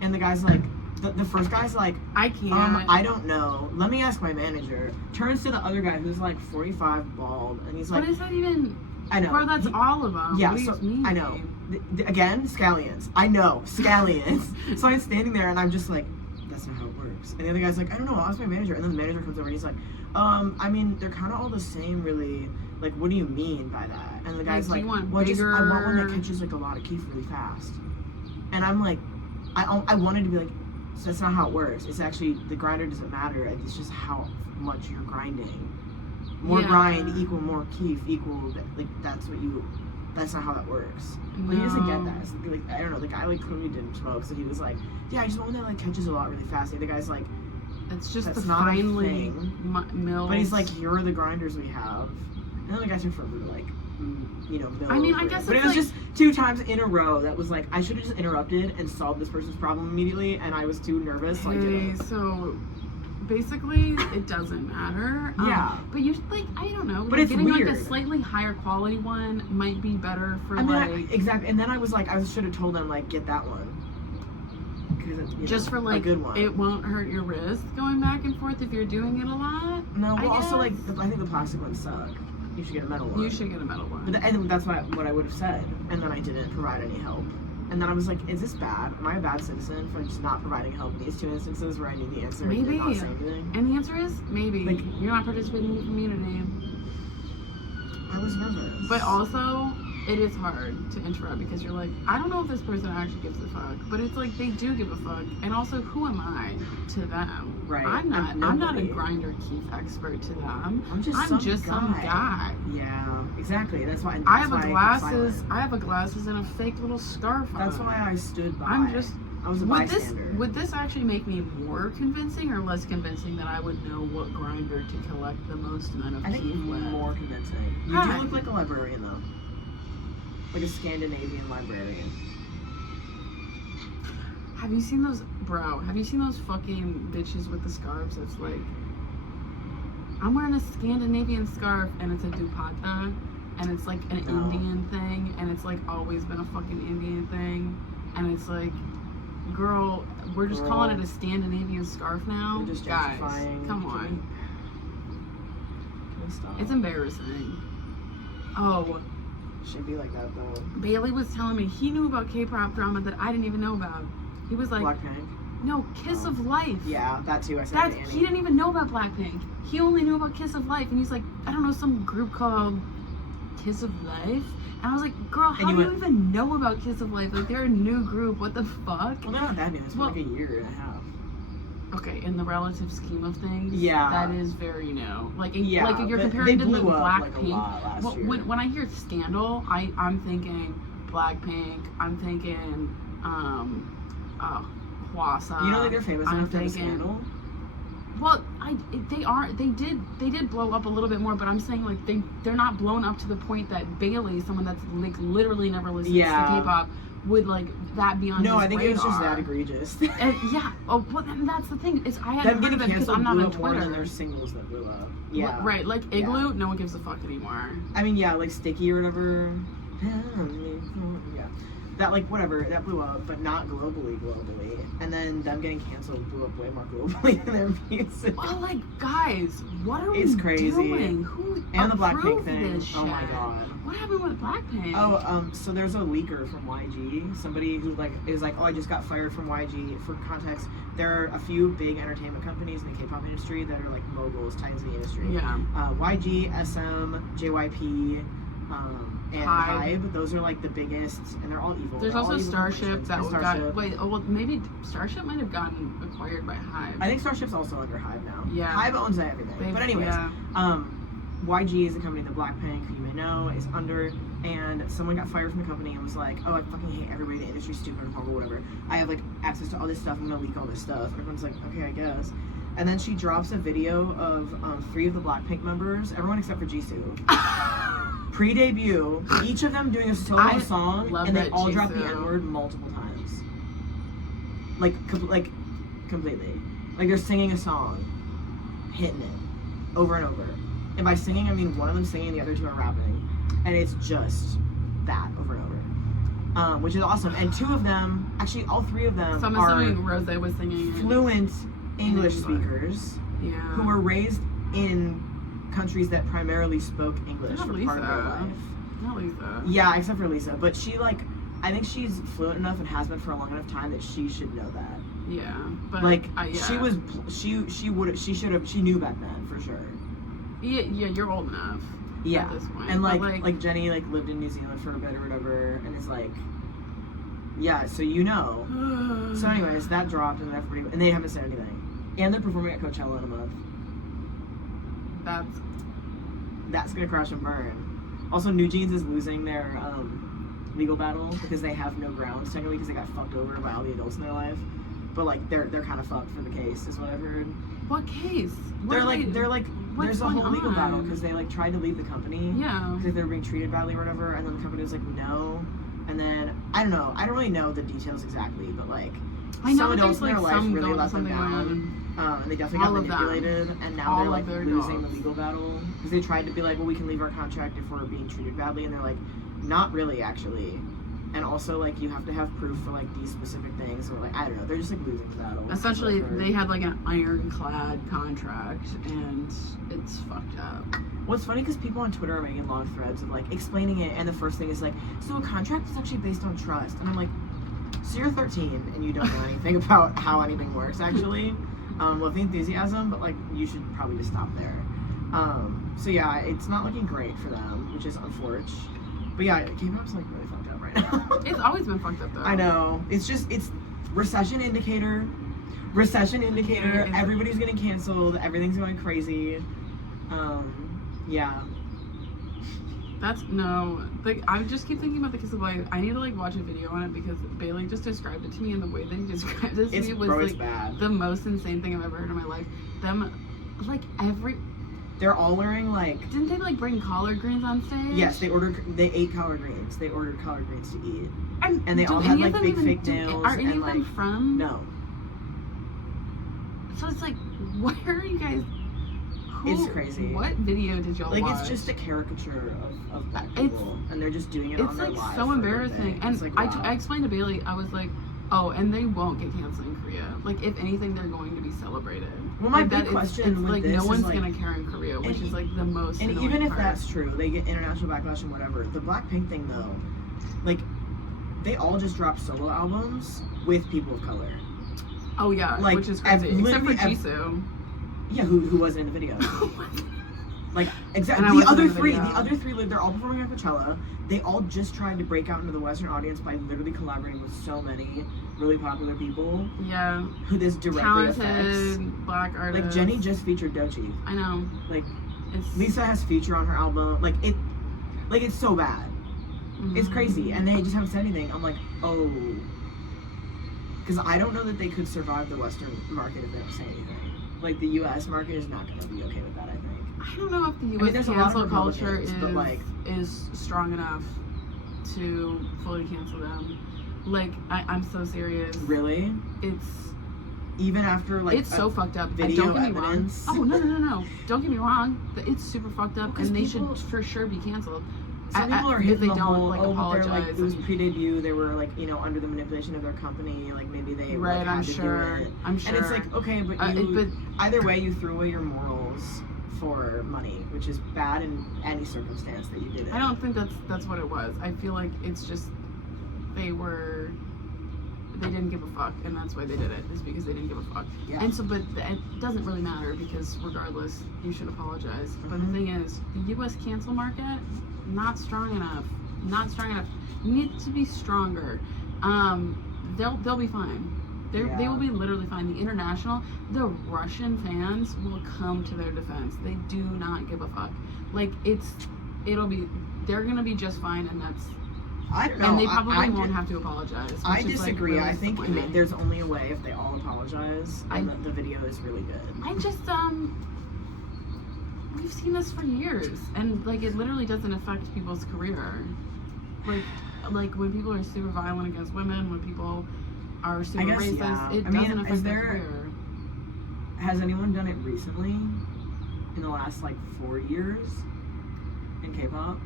And the guy's like, the first guy's like, I can't. I don't know. Let me ask my manager. Turns to the other guy who's like 45, bald, and he's like, what is that even? I know. Bro, that's all of them. Yeah, what do you mean? I know. Again, scallions. I know, scallions. So I'm standing there and I'm just like, that's not how it works. And the other guy's like, I don't know, I'll ask my manager. And then the manager comes over and he's like, I mean, they're kind of all the same, really. Like, what do you mean by that? And the guy's like, well, I want one that catches like a lot of keef really fast. And I'm like, I wanted to be like, so that's not how it works. It's actually, the grinder doesn't matter. It's just how much you're grinding. More grind equal more keef equal, like, that's what you that's not how that works. No. Like, he doesn't get that. So, like, I don't know, the guy, like, clearly didn't smoke, so he was like, yeah, I just want one that, like, catches a lot really fast. And the guy's like, it's just that's the not finely a thing. Milled. But he's like, here are the grinders we have. And then the guy took forever to, like, you know, mill. I mean, I guess but it's it was like, just 2 times in a row that was like, I should have just interrupted and solved this person's problem immediately, and I was too nervous, so I didn't. So basically, it doesn't matter. Yeah. But you like, I don't know. But it's getting weird. like a slightly higher quality one might be better for Exactly. And then I was like, I should have told them, like, get that one. Just for like a good one. It won't hurt your wrist going back and forth if you're doing it a lot. No, well, also like I think the plastic ones suck. You should get a metal one. You should get a metal one. And that's what I would have said. And then I didn't provide any help. And then I was like, is this bad? Am I a bad citizen for just not providing help in these 2 instances where I need the answer maybe. and not say anything? And the answer is maybe. Like, you're not participating in the community. I was nervous. But also, it is hard to interrupt because you're like, I don't know if this person actually gives a fuck, but it's like they do give a fuck. And also, who am I to them? Right. I'm not a grinder Keith expert to them. I'm just some guy. Yeah, exactly. That's why. I have a glasses and a fake little scarf. That's why I stood by. I was a bystander. Would this actually make me more convincing or less convincing that I would know what grinder to collect the most amount of I think Keith with? more convincing. You do look like a librarian though. Like a Scandinavian librarian. Have you seen those fucking bitches with the scarves that's like, I'm wearing a Scandinavian scarf and it's a dupatta and it's like an Indian thing and it's like always been a fucking Indian thing and it's like, girl, we're just calling it a Scandinavian scarf now? We're just guys, gentrifying. come on. Can we stop? It's embarrassing. Oh. Should be like that though. Bailey was telling me he knew about K-pop drama that I didn't even know about. He was like, Blackpink? No, Kiss of Life. Yeah, that too. I said that to Annie. He didn't even know about Blackpink. He only knew about Kiss of Life, and he's like, I don't know, some group called Kiss of Life. And I was like, girl, how do you even know about Kiss of Life? Like, they're a new group. What the fuck? Well, they're not that new. It's been like a year and a half. Okay, in the relative scheme of things, yeah, that is very new. Like, if you're but comparing to the like Blackpink, a lot last year. When I hear Scandal, I'm thinking Blackpink. I'm thinking Hwasa. You know, like they're famous enough to have a Scandal. Well, they did blow up a little bit more, but I'm saying like they're not blown up to the point that Bailey, someone that's like literally never listens to K-pop, would like that be on. No, his I think radar. it was just that egregious. Yeah. Oh, well, and that's the thing. Is I hadn't heard of it because I'm not on Twitter. More than their singles that blew up. Yeah. Right. Like Igloo, no one gives a fuck anymore. I mean, yeah, like Sticky or whatever. Yeah. That like whatever that blew up, but not globally. And then them getting canceled blew up way more globally than their music. Well, like guys, what are we Crazy. doing? Who and the Blackpink thing. This shit? Oh my god. What happened with Blackpink? Oh, so there's a leaker from YG. Somebody who is like, oh, I just got fired from YG. For context, there are a few big entertainment companies in the K-pop industry that are like moguls, titans in the industry. Yeah. YG, SM, JYP, and Hybe. Those are like the biggest, and they're all evil. There's also Starship that Starship. Maybe Starship might have gotten acquired by Hybe. I think Starship's also under Hybe now. Yeah. Hybe owns everything. But anyways, YG is the company that Blackpink, who you may know, is under, and someone got fired from the company and was like, oh, I fucking hate everybody, the industry's stupid and horrible, whatever. I have like access to all this stuff, I'm gonna leak all this stuff. And everyone's like, okay, I guess. And then she drops a video of 3 of the Blackpink members, everyone except for Jisoo. Pre-debut, each of them doing a solo song, and they all drop the N-word multiple times. Like completely. Like they're singing a song, hitting it, over and over. And by singing, I mean one of them singing, the other 2 are rapping. And it's just that over and over. Which is awesome. And 2 of them, actually all 3 of them are Rose was singing fluent English speakers who were raised in countries that primarily spoke English for part of their life. Not Lisa. Yeah, except for Lisa. But she I think she's fluent enough and has been for a long enough time that she should know that. Yeah, but she knew back then for sure. Yeah, you're old enough. Yeah, at this point. And like Jenny lived in New Zealand for a bit or whatever, and is like, yeah, so you know. So anyways, that dropped and everybody, and they haven't said anything, and they're performing at Coachella in a month. That's gonna crash and burn. Also, New Jeans is losing their legal battle because they have no grounds technically because they got fucked over by all the adults in their life. But like they're kind of fucked for the case, is what I've heard. What case? They're like there's a whole legal battle because they like tried to leave the company. Yeah. Because they were being treated badly or whatever, and then the company was like no. And then I don't know. I don't really know the details exactly, but like some adults in their life really let them down. And they definitely got manipulated, and now they're like losing the legal battle because they tried to be like, well, we can leave our contract if we're being treated badly, and they're like, not really, actually. And also, like, you have to have proof for like these specific things, or like I don't know, they're just like losing the battle. Essentially, they had like an ironclad contract, and it's fucked up. Well, it's funny because people on Twitter are making long threads of like explaining it, and the first thing is like, so a contract is actually based on trust, and I'm like, so you're 13 and you don't know anything about how anything works, actually. Love the enthusiasm, but like you should probably just stop there. So yeah, it's not looking great for them, which is unfortunate. But yeah, K-pop's like really fucked up right now. It's always been fucked up though. I know. It's recession indicator. Recession indicator. Everybody's getting canceled. Everything's going crazy. Yeah. Like I just keep thinking about the Kiss of Life. I need to like watch a video on it because Bailey just described it to me, and the way that he described it to me was like bad. The most insane thing I've ever heard in my life. They're all wearing like. Didn't they like bring collard greens on stage? Yes, they ate collard greens. They ordered collard greens to eat, and they all had like big fake nails. Are any of them from? No. So it's like, where are you guys? It's crazy. What video did y'all watch? It's just a caricature of black people, and they're just doing it on their live. It's like so embarrassing. And like, wow. I explained to Bailey, I was like, oh, and they won't get canceled in Korea. Like, if anything, they're going to be celebrated. Well, my big question with like this no one's is, gonna care in Korea, which is like the most. And even if that's true, they get international backlash and whatever. The Blackpink thing, though, like they all just dropped solo albums with people of color. Oh yeah, like, which is crazy. Except for Jisoo. Yeah, who wasn't in the video. Like exactly the other three, they're all performing at Coachella. They all just tried to break out into the Western audience by literally collaborating with so many really popular people. Yeah. Who this directly affects. Black artists. Like Jennie just featured Doechii. I know. Like Lisa has feature on her album. Like it's so bad. Mm-hmm. It's crazy, and they just haven't said anything. I'm like, oh, because I don't know that they could survive the Western market if they don't say anything. Like the U.S. market is not going to be okay with that, I think. I don't know if the U.S. cancel culture is strong enough to fully cancel them. Like, I'm so serious. Really? It's... Even after, like, it's so fucked up. Video don't get me evidence. Wrong. Oh, no. Don't get me wrong. It's super fucked up, and they should for sure be canceled. Some people are hitting the whole, like, apologize. They're like, it was pre-debut, they were like, you know, under the manipulation of their company, like maybe they right, I'm sure. I'm sure. And it's like, okay, but either way, you threw away your morals for money, which is bad in any circumstance that you did it. I don't think that's what it was. I feel like it's just they didn't give a fuck, and that's why they did it, is because they didn't give a fuck. Yeah. And so, but it doesn't really matter because regardless, you should apologize. Mm-hmm. But the thing is, the U.S. cancel market, not strong enough. You need to be stronger. They'll be fine. They will be literally fine. The Russian fans will come to their defense. They do not give a fuck. Like they're gonna be just fine, and that's. I don't know. And they probably won't have to apologize. I disagree. Like, really I think there's only a way if they all apologize, and the video is really good. I just we've seen this for years, and like it literally doesn't affect people's career. Like when people are super violent against women, when people are super racist, it doesn't affect their career. Has anyone done it recently? In the last like 4 years in K-pop?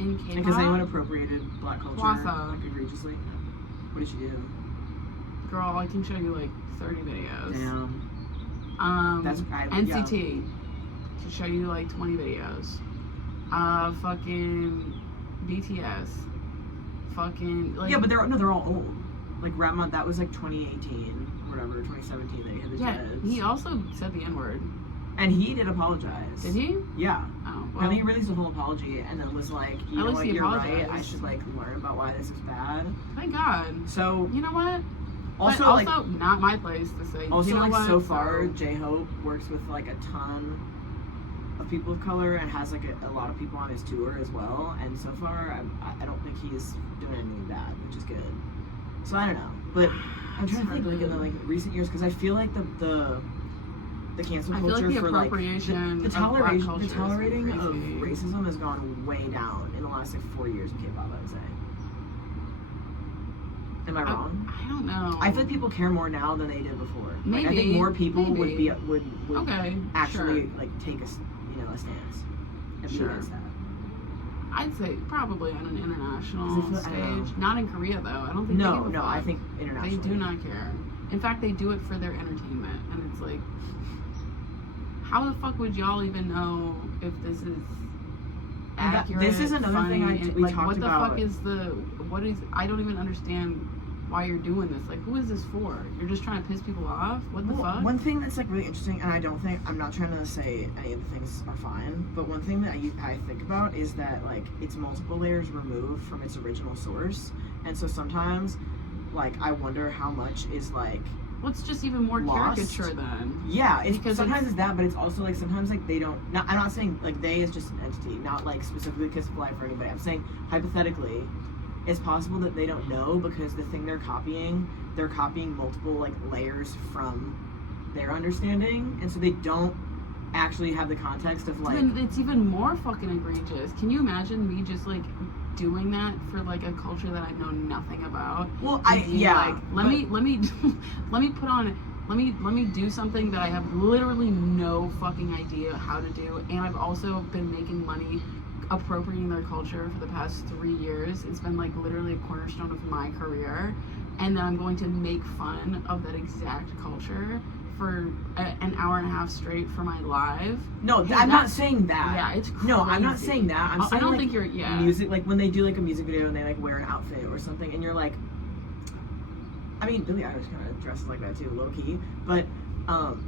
In K-pop? Because anyone appropriated black culture Hwasa. like egregiously? What did she do? Girl, I can show you like 30 videos. Damn. That's NCT to show you like 20 videos. Fucking BTS. Fucking like. Yeah, but they're all old. Like Rap Month, that was like 2018, whatever, 2017. That he had the dreads. He also said the N-word. And he did apologize. Did he? Yeah. Oh, well. And he released a whole apology and then was like, you know what, you're right, I should like learn about why this is bad. Thank God. So you know what? Also, but also not my place to say. Also, you know like what? so far, J-Hope works with like a ton of people of color and has like a lot of people on his tour as well. And so far, I don't think he's doing anything bad, which is good. So I don't know, but I'm trying to think like in the like recent years because I feel like the cancel culture for like the tolerating of racism has gone way down in the last like 4 years of K-pop. I would say. Am I wrong? I don't know. I feel like people care more now than they did before. Maybe. Like, I think more people would okay, actually like take a stance and be against that. I'd say probably on an international stage. Not in Korea though. I don't think. No, I think internationally. They do not care. In fact, they do it for their entertainment, and it's like, how the fuck would y'all even know if this is accurate? This is another thing we like, talked about. What is? I don't even understand why you're doing this. Like, who is this for? You're just trying to piss people off? What the fuck? One thing that's like really interesting, and I'm not trying to say any of the things are fine, but one thing that I think about is that like it's multiple layers removed from its original source, and so sometimes like I wonder how much is like well, it's just even more lost. Caricature then. Yeah, sometimes it's that, but it's also like sometimes like they don't. I'm not saying like they is just an entity, not like specifically Kiss of Life or anybody. I'm saying hypothetically, it's possible that they don't know because the thing they're copying multiple like layers from their understanding, and so they don't actually have the context of like. Then it's even more fucking egregious. Can you imagine me just like doing that for like a culture that I know nothing about? Well, let me do something that I have literally no fucking idea how to do, and I've also been making money appropriating their culture for the past 3 years. It's been like literally a cornerstone of my career, and then I'm going to make fun of that exact culture for an hour and a half straight for my live. No, I'm not saying that. Yeah, it's crazy. No, I'm not saying that. I'm saying I don't like, think you're. Yeah. Music, like when they do like a music video and they like wear an outfit or something, and you're like, I mean, Billie Eilish kind of dresses like that too, low key. But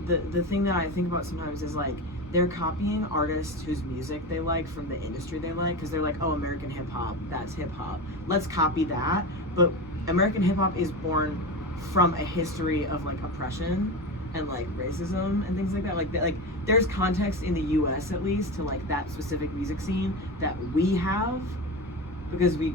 the thing that I think about sometimes is like they're copying artists whose music they like from the industry they like, because they're like, oh, American hip hop, that's hip hop. Let's copy that. But American hip hop is born from a history of like oppression and like racism and things like that. Like there's context in the U.S. at least to like that specific music scene that we have because we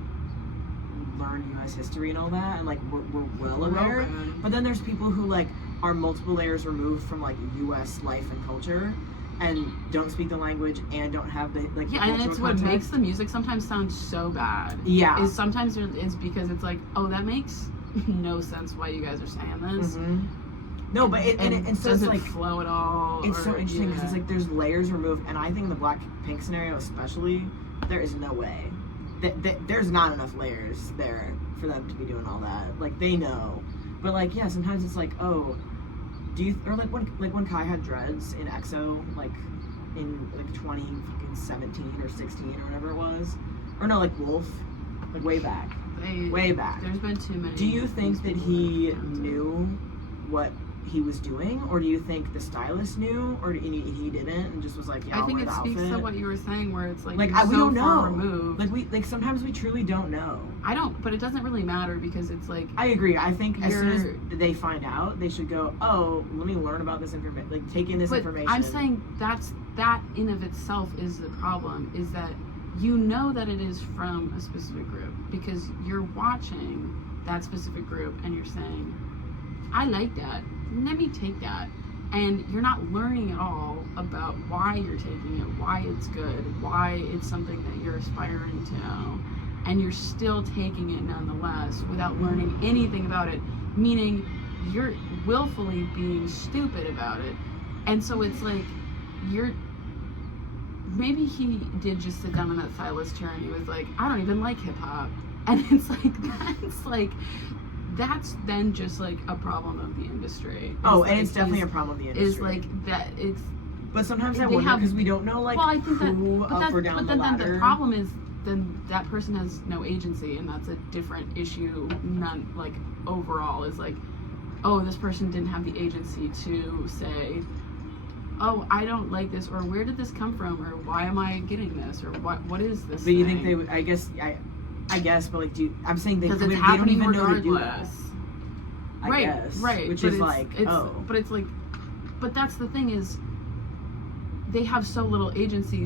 learned U.S. history and all that, and like we're well aware. But then there's people who like are multiple layers removed from like U.S. life and culture and don't speak the language and don't have the like and it's what makes the music sometimes sound so bad. Yeah, is sometimes it's because it's like, oh, that makes no sense why you guys are saying this. Mm-hmm. No, but it so doesn't like flow at all. It's so interesting because it's like there's layers removed, and I think in the Blackpink scenario especially, there is no way that there's not enough layers there for them to be doing all that. Like they know, but like yeah, sometimes it's like, oh, do you or like when Kai had dreads in EXO like in like 2017 or 16 or whatever it was, or no, like Wolf, like way back. There's been too many. Do you think that he knew what he was doing, or do you think the stylist knew, or he didn't and just was like, yeah, I think it speaks to what you were saying, where it's like we so don't far know. removed. Like sometimes we truly don't know. I don't, but it doesn't really matter because it's like I agree. I think as soon as they find out, they should go, oh, let me learn about this information, like take in this information. I'm saying that in of itself is the problem, is that you know that it is from a specific group because you're watching that specific group and you're saying, I like that, let me take that, and you're not learning at all about why you're taking it, why it's good, why it's something that you're aspiring to know, and you're still taking it nonetheless without learning anything about it, meaning you're willfully being stupid about it. And so it's like maybe he did just sit down in that stylist chair and he was like, I don't even like hip-hop, and it's like that's then just like a problem of the industry. And it's definitely a problem of the industry. Is like that it's. But sometimes I wonder because we don't know like I think who up or down the ladder. Then the problem is then that person has no agency, and that's a different issue. None like overall is like, oh, this person didn't have the agency to say, oh, I don't like this, or where did this come from, or why am I getting this, or what is this? But you think they would? I guess, but like, I'm saying they don't even know to do that. I guess, right. Which but is like, but it's like, but that's the thing is, they have so little agency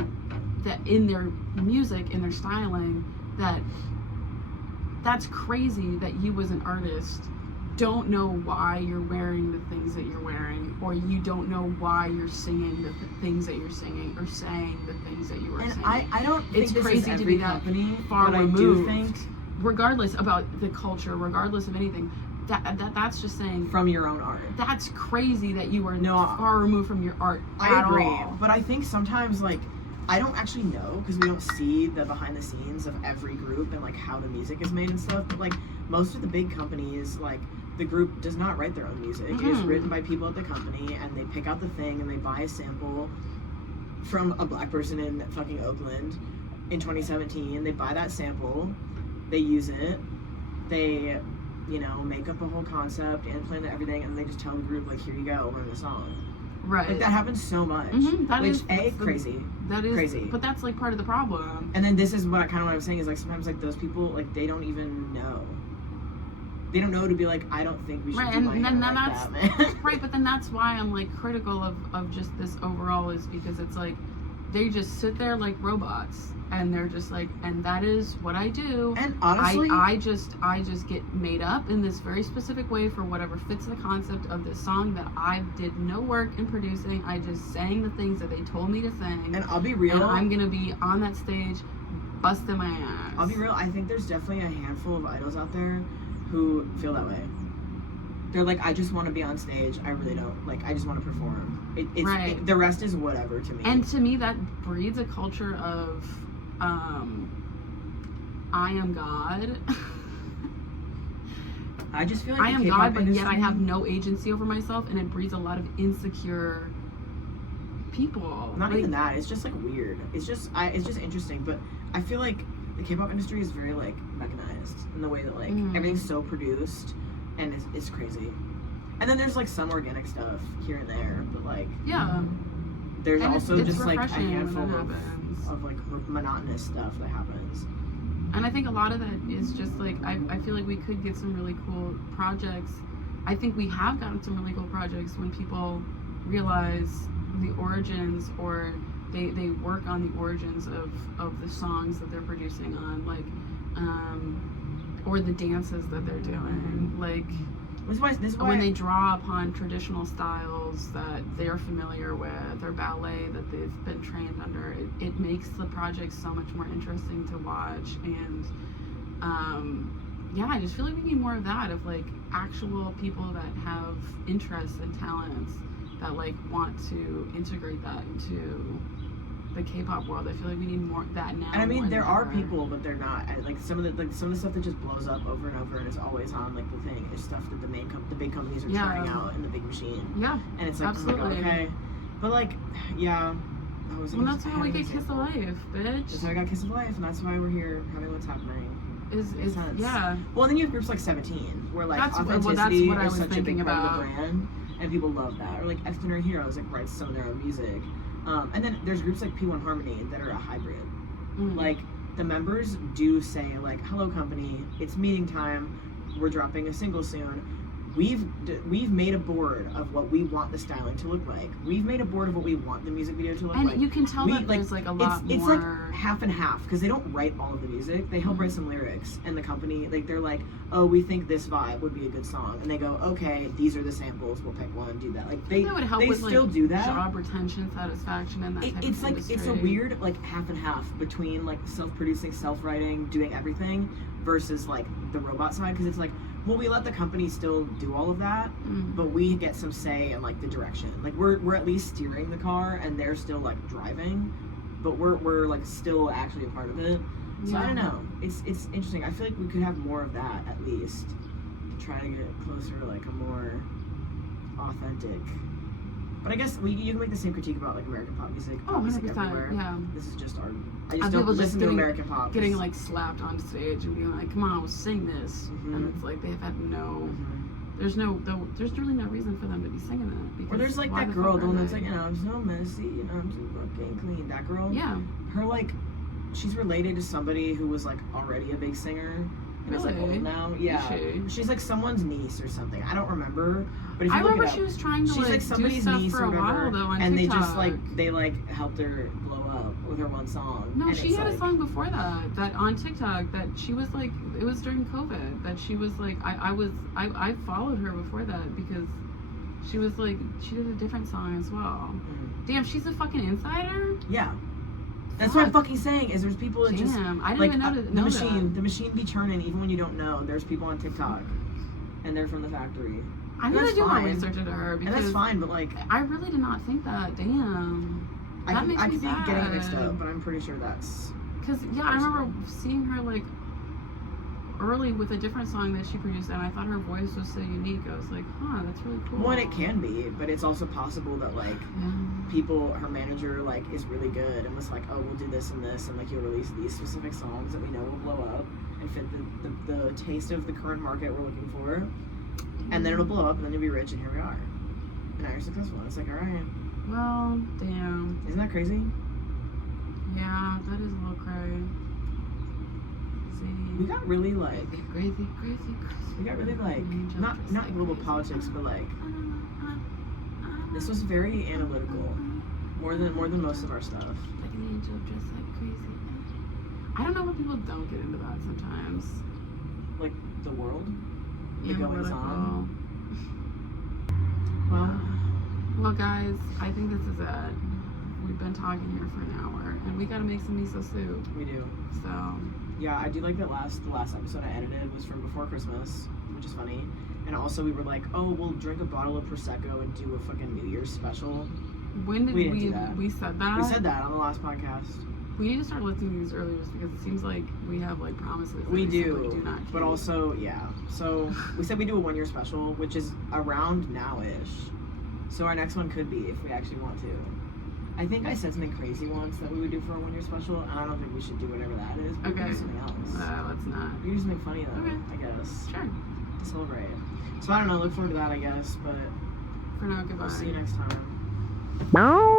that in their music, in their styling, that's crazy that you as an artist don't know why you're wearing the things that you're wearing, or you don't know why you're singing the things that you're singing, or saying the things that you are saying. I don't think it's this crazy is every to be that company, far but removed. I do think, regardless about the culture, regardless of anything, that's just saying from your own art. That's crazy that you are far removed from your art. I agree, all. But I think sometimes like I don't actually know because we don't see the behind the scenes of every group and like how the music is made and stuff. But like most of the big companies, like the group does not write their own music. Mm-hmm. It is written by people at the company, and they pick out the thing and they buy a sample from a black person in fucking Oakland in 2017. They buy that sample, they use it, they, you know, make up a whole concept and plan everything, and they just tell the group like, here you go, learn the song. Right. Like that happens so much. Mm-hmm. Crazy. That is crazy. But that's like part of the problem. And then this is what I was saying is like sometimes like those people like they don't even know. They don't know to be like, I don't think we should do my hair like that, man. Right, but then that's why I'm like critical of just this overall, is because it's like they just sit there like robots and they're just like, and that is what I do. And honestly, I just get made up in this very specific way for whatever fits the concept of this song that I did no work in producing. I just sang the things that they told me to sing. And I'll be real, and I'm gonna be on that stage busting my ass. I'll be real, I think there's definitely a handful of idols out there who feel that way. They're like, I just want to be on stage. I really don't. Like, I just want to perform. The rest is whatever to me. And to me, that breeds a culture of, I am God. I just feel like I am God, but yet I have no agency over myself, and it breeds a lot of insecure people. Not even that. It's just like weird. It's just interesting. But I feel like the K-pop industry is very like mechanized in the way that like everything's so produced, and it's crazy. And then there's like some organic stuff here and there, but like there's and also just like a handful of like monotonous stuff that happens. And I think a lot of that is just like I feel like we could get some really cool projects. I think we have gotten some really cool projects when people realize the origins, or they work on the origins of the songs that they're producing on, like or the dances that they're doing, like this is why when they draw upon traditional styles that they're familiar with, or ballet that they've been trained under, it makes the project so much more interesting to watch. And I just feel like we need more of that, of like actual people that have interests and talents that like want to integrate that into the K-pop world. I feel like we need more of that now. And I mean, there are people, but they're not. Like some of the stuff that just blows up over and over and is always on like the thing is stuff that the big companies are trying out in the big machine. Yeah, and it's like, absolutely. Oh my God, okay, but like, yeah. That's how we get Kiss of Life, bitch. That's how I got Kiss of Life, and that's why we're here having what's happening. Yeah. Well, and then you have groups like 17, where like authenticity is such a big part of the brand, and people love that. Or like Extraordinary Heroes like writes some of their own music. And then there's groups like P1 Harmony that are a hybrid. Like the members do say like, hello company, it's meeting time, we're dropping a single soon. We've made a board of what we want the styling to look like. We've made a board of what we want the music video to look like. And you can tell that there's like a lot more. It's like half and half, because they don't write all of the music. They help write some lyrics, and the company, like, they're like, oh, we think this vibe would be a good song, and they go, okay, these are the samples. We'll pick one, do that. Like they would help with still like do that. Job retention, satisfaction, and that type of industry. It's a weird like half and half between like self-producing, self-writing, doing everything versus like the robot side, because it's like, well, we let the company still do all of that, but we get some say in like the direction. Like we're at least steering the car, and they're still like driving, but we're like still actually a part of it. So I don't know. It's interesting. I feel like we could have more of that at least, to try to get closer to like a more authentic. But I guess you can make the same critique about like American pop music. Pop music everywhere. Yeah. This is just our. I just don't listen to American pop. Getting like slapped on stage and being like, "Come on, we'll sing this," and it's like they've had no. There's really no reason for them to be singing that. Because or there's like that girl, the one that's like, I'm so messy, I'm so fucking clean. That girl. Yeah. Her like, she's related to somebody who was like already a big singer, And it's like old now. Yeah. She's like someone's niece or something. I don't remember. But if you look it up, she was trying to she's like somebody's do stuff niece for or a whatever, while though on and TikTok. they just helped her blow up with her one song. No, and she had a song before that on TikTok that she was like, it was during COVID that she was like, I followed her before that because she was like, she did a different song as well. Mm-hmm. Damn, she's a fucking insider? Yeah. That's what I'm fucking saying. Is there's people that just I didn't even know that. The machine be churning even when you don't know. There's people on TikTok, and they're from the factory. I'm gonna do my research into her because and that's fine. But like, I really did not think that. Damn, I could be getting it mixed up, but I'm pretty sure that's because I remember seeing her like early with a different song that she produced, and I thought her voice was so unique. I was like, huh, that's really cool. Well, it can be, but it's also possible that like people, her manager like is really good and was like, oh, we'll do this and this, and like you'll release these specific songs that we know will blow up and fit the taste of the current market we're looking for, and then it'll blow up, and then you'll be rich, and here we are, and now you're successful. And it's like, all right. Well, damn. Isn't that crazy? Yeah, that is a little crazy. We got really like crazy. We got really like not global politics, but like this was very analytical, more than most of our stuff. Like an angel just like crazy. I don't know why people don't get into that sometimes. Like the world, the yeah, goings on. Well, guys, I think this is it. We've been talking here for an hour, and we gotta make some miso soup. We do. So. Yeah, I do like that the last episode I edited was from before Christmas, which is funny. And also we were like, oh, we'll drink a bottle of Prosecco and do a fucking New Year's special. When did we do that? We said that? We said that on the last podcast. We need to start listing these earlier just because it seems like we have like promises. We do not keep. But also, yeah. So we said we do a 1 year special, which is around now-ish. So our next one could be if we actually want to. I think I said something crazy once that we would do for a 1 year special, and I don't think we should do whatever that is. But we can do something else. Let's not. We can do something funny though, okay. I guess. Sure. To celebrate. So I don't know, look forward to that, I guess, but for now, goodbye. We'll see you next time.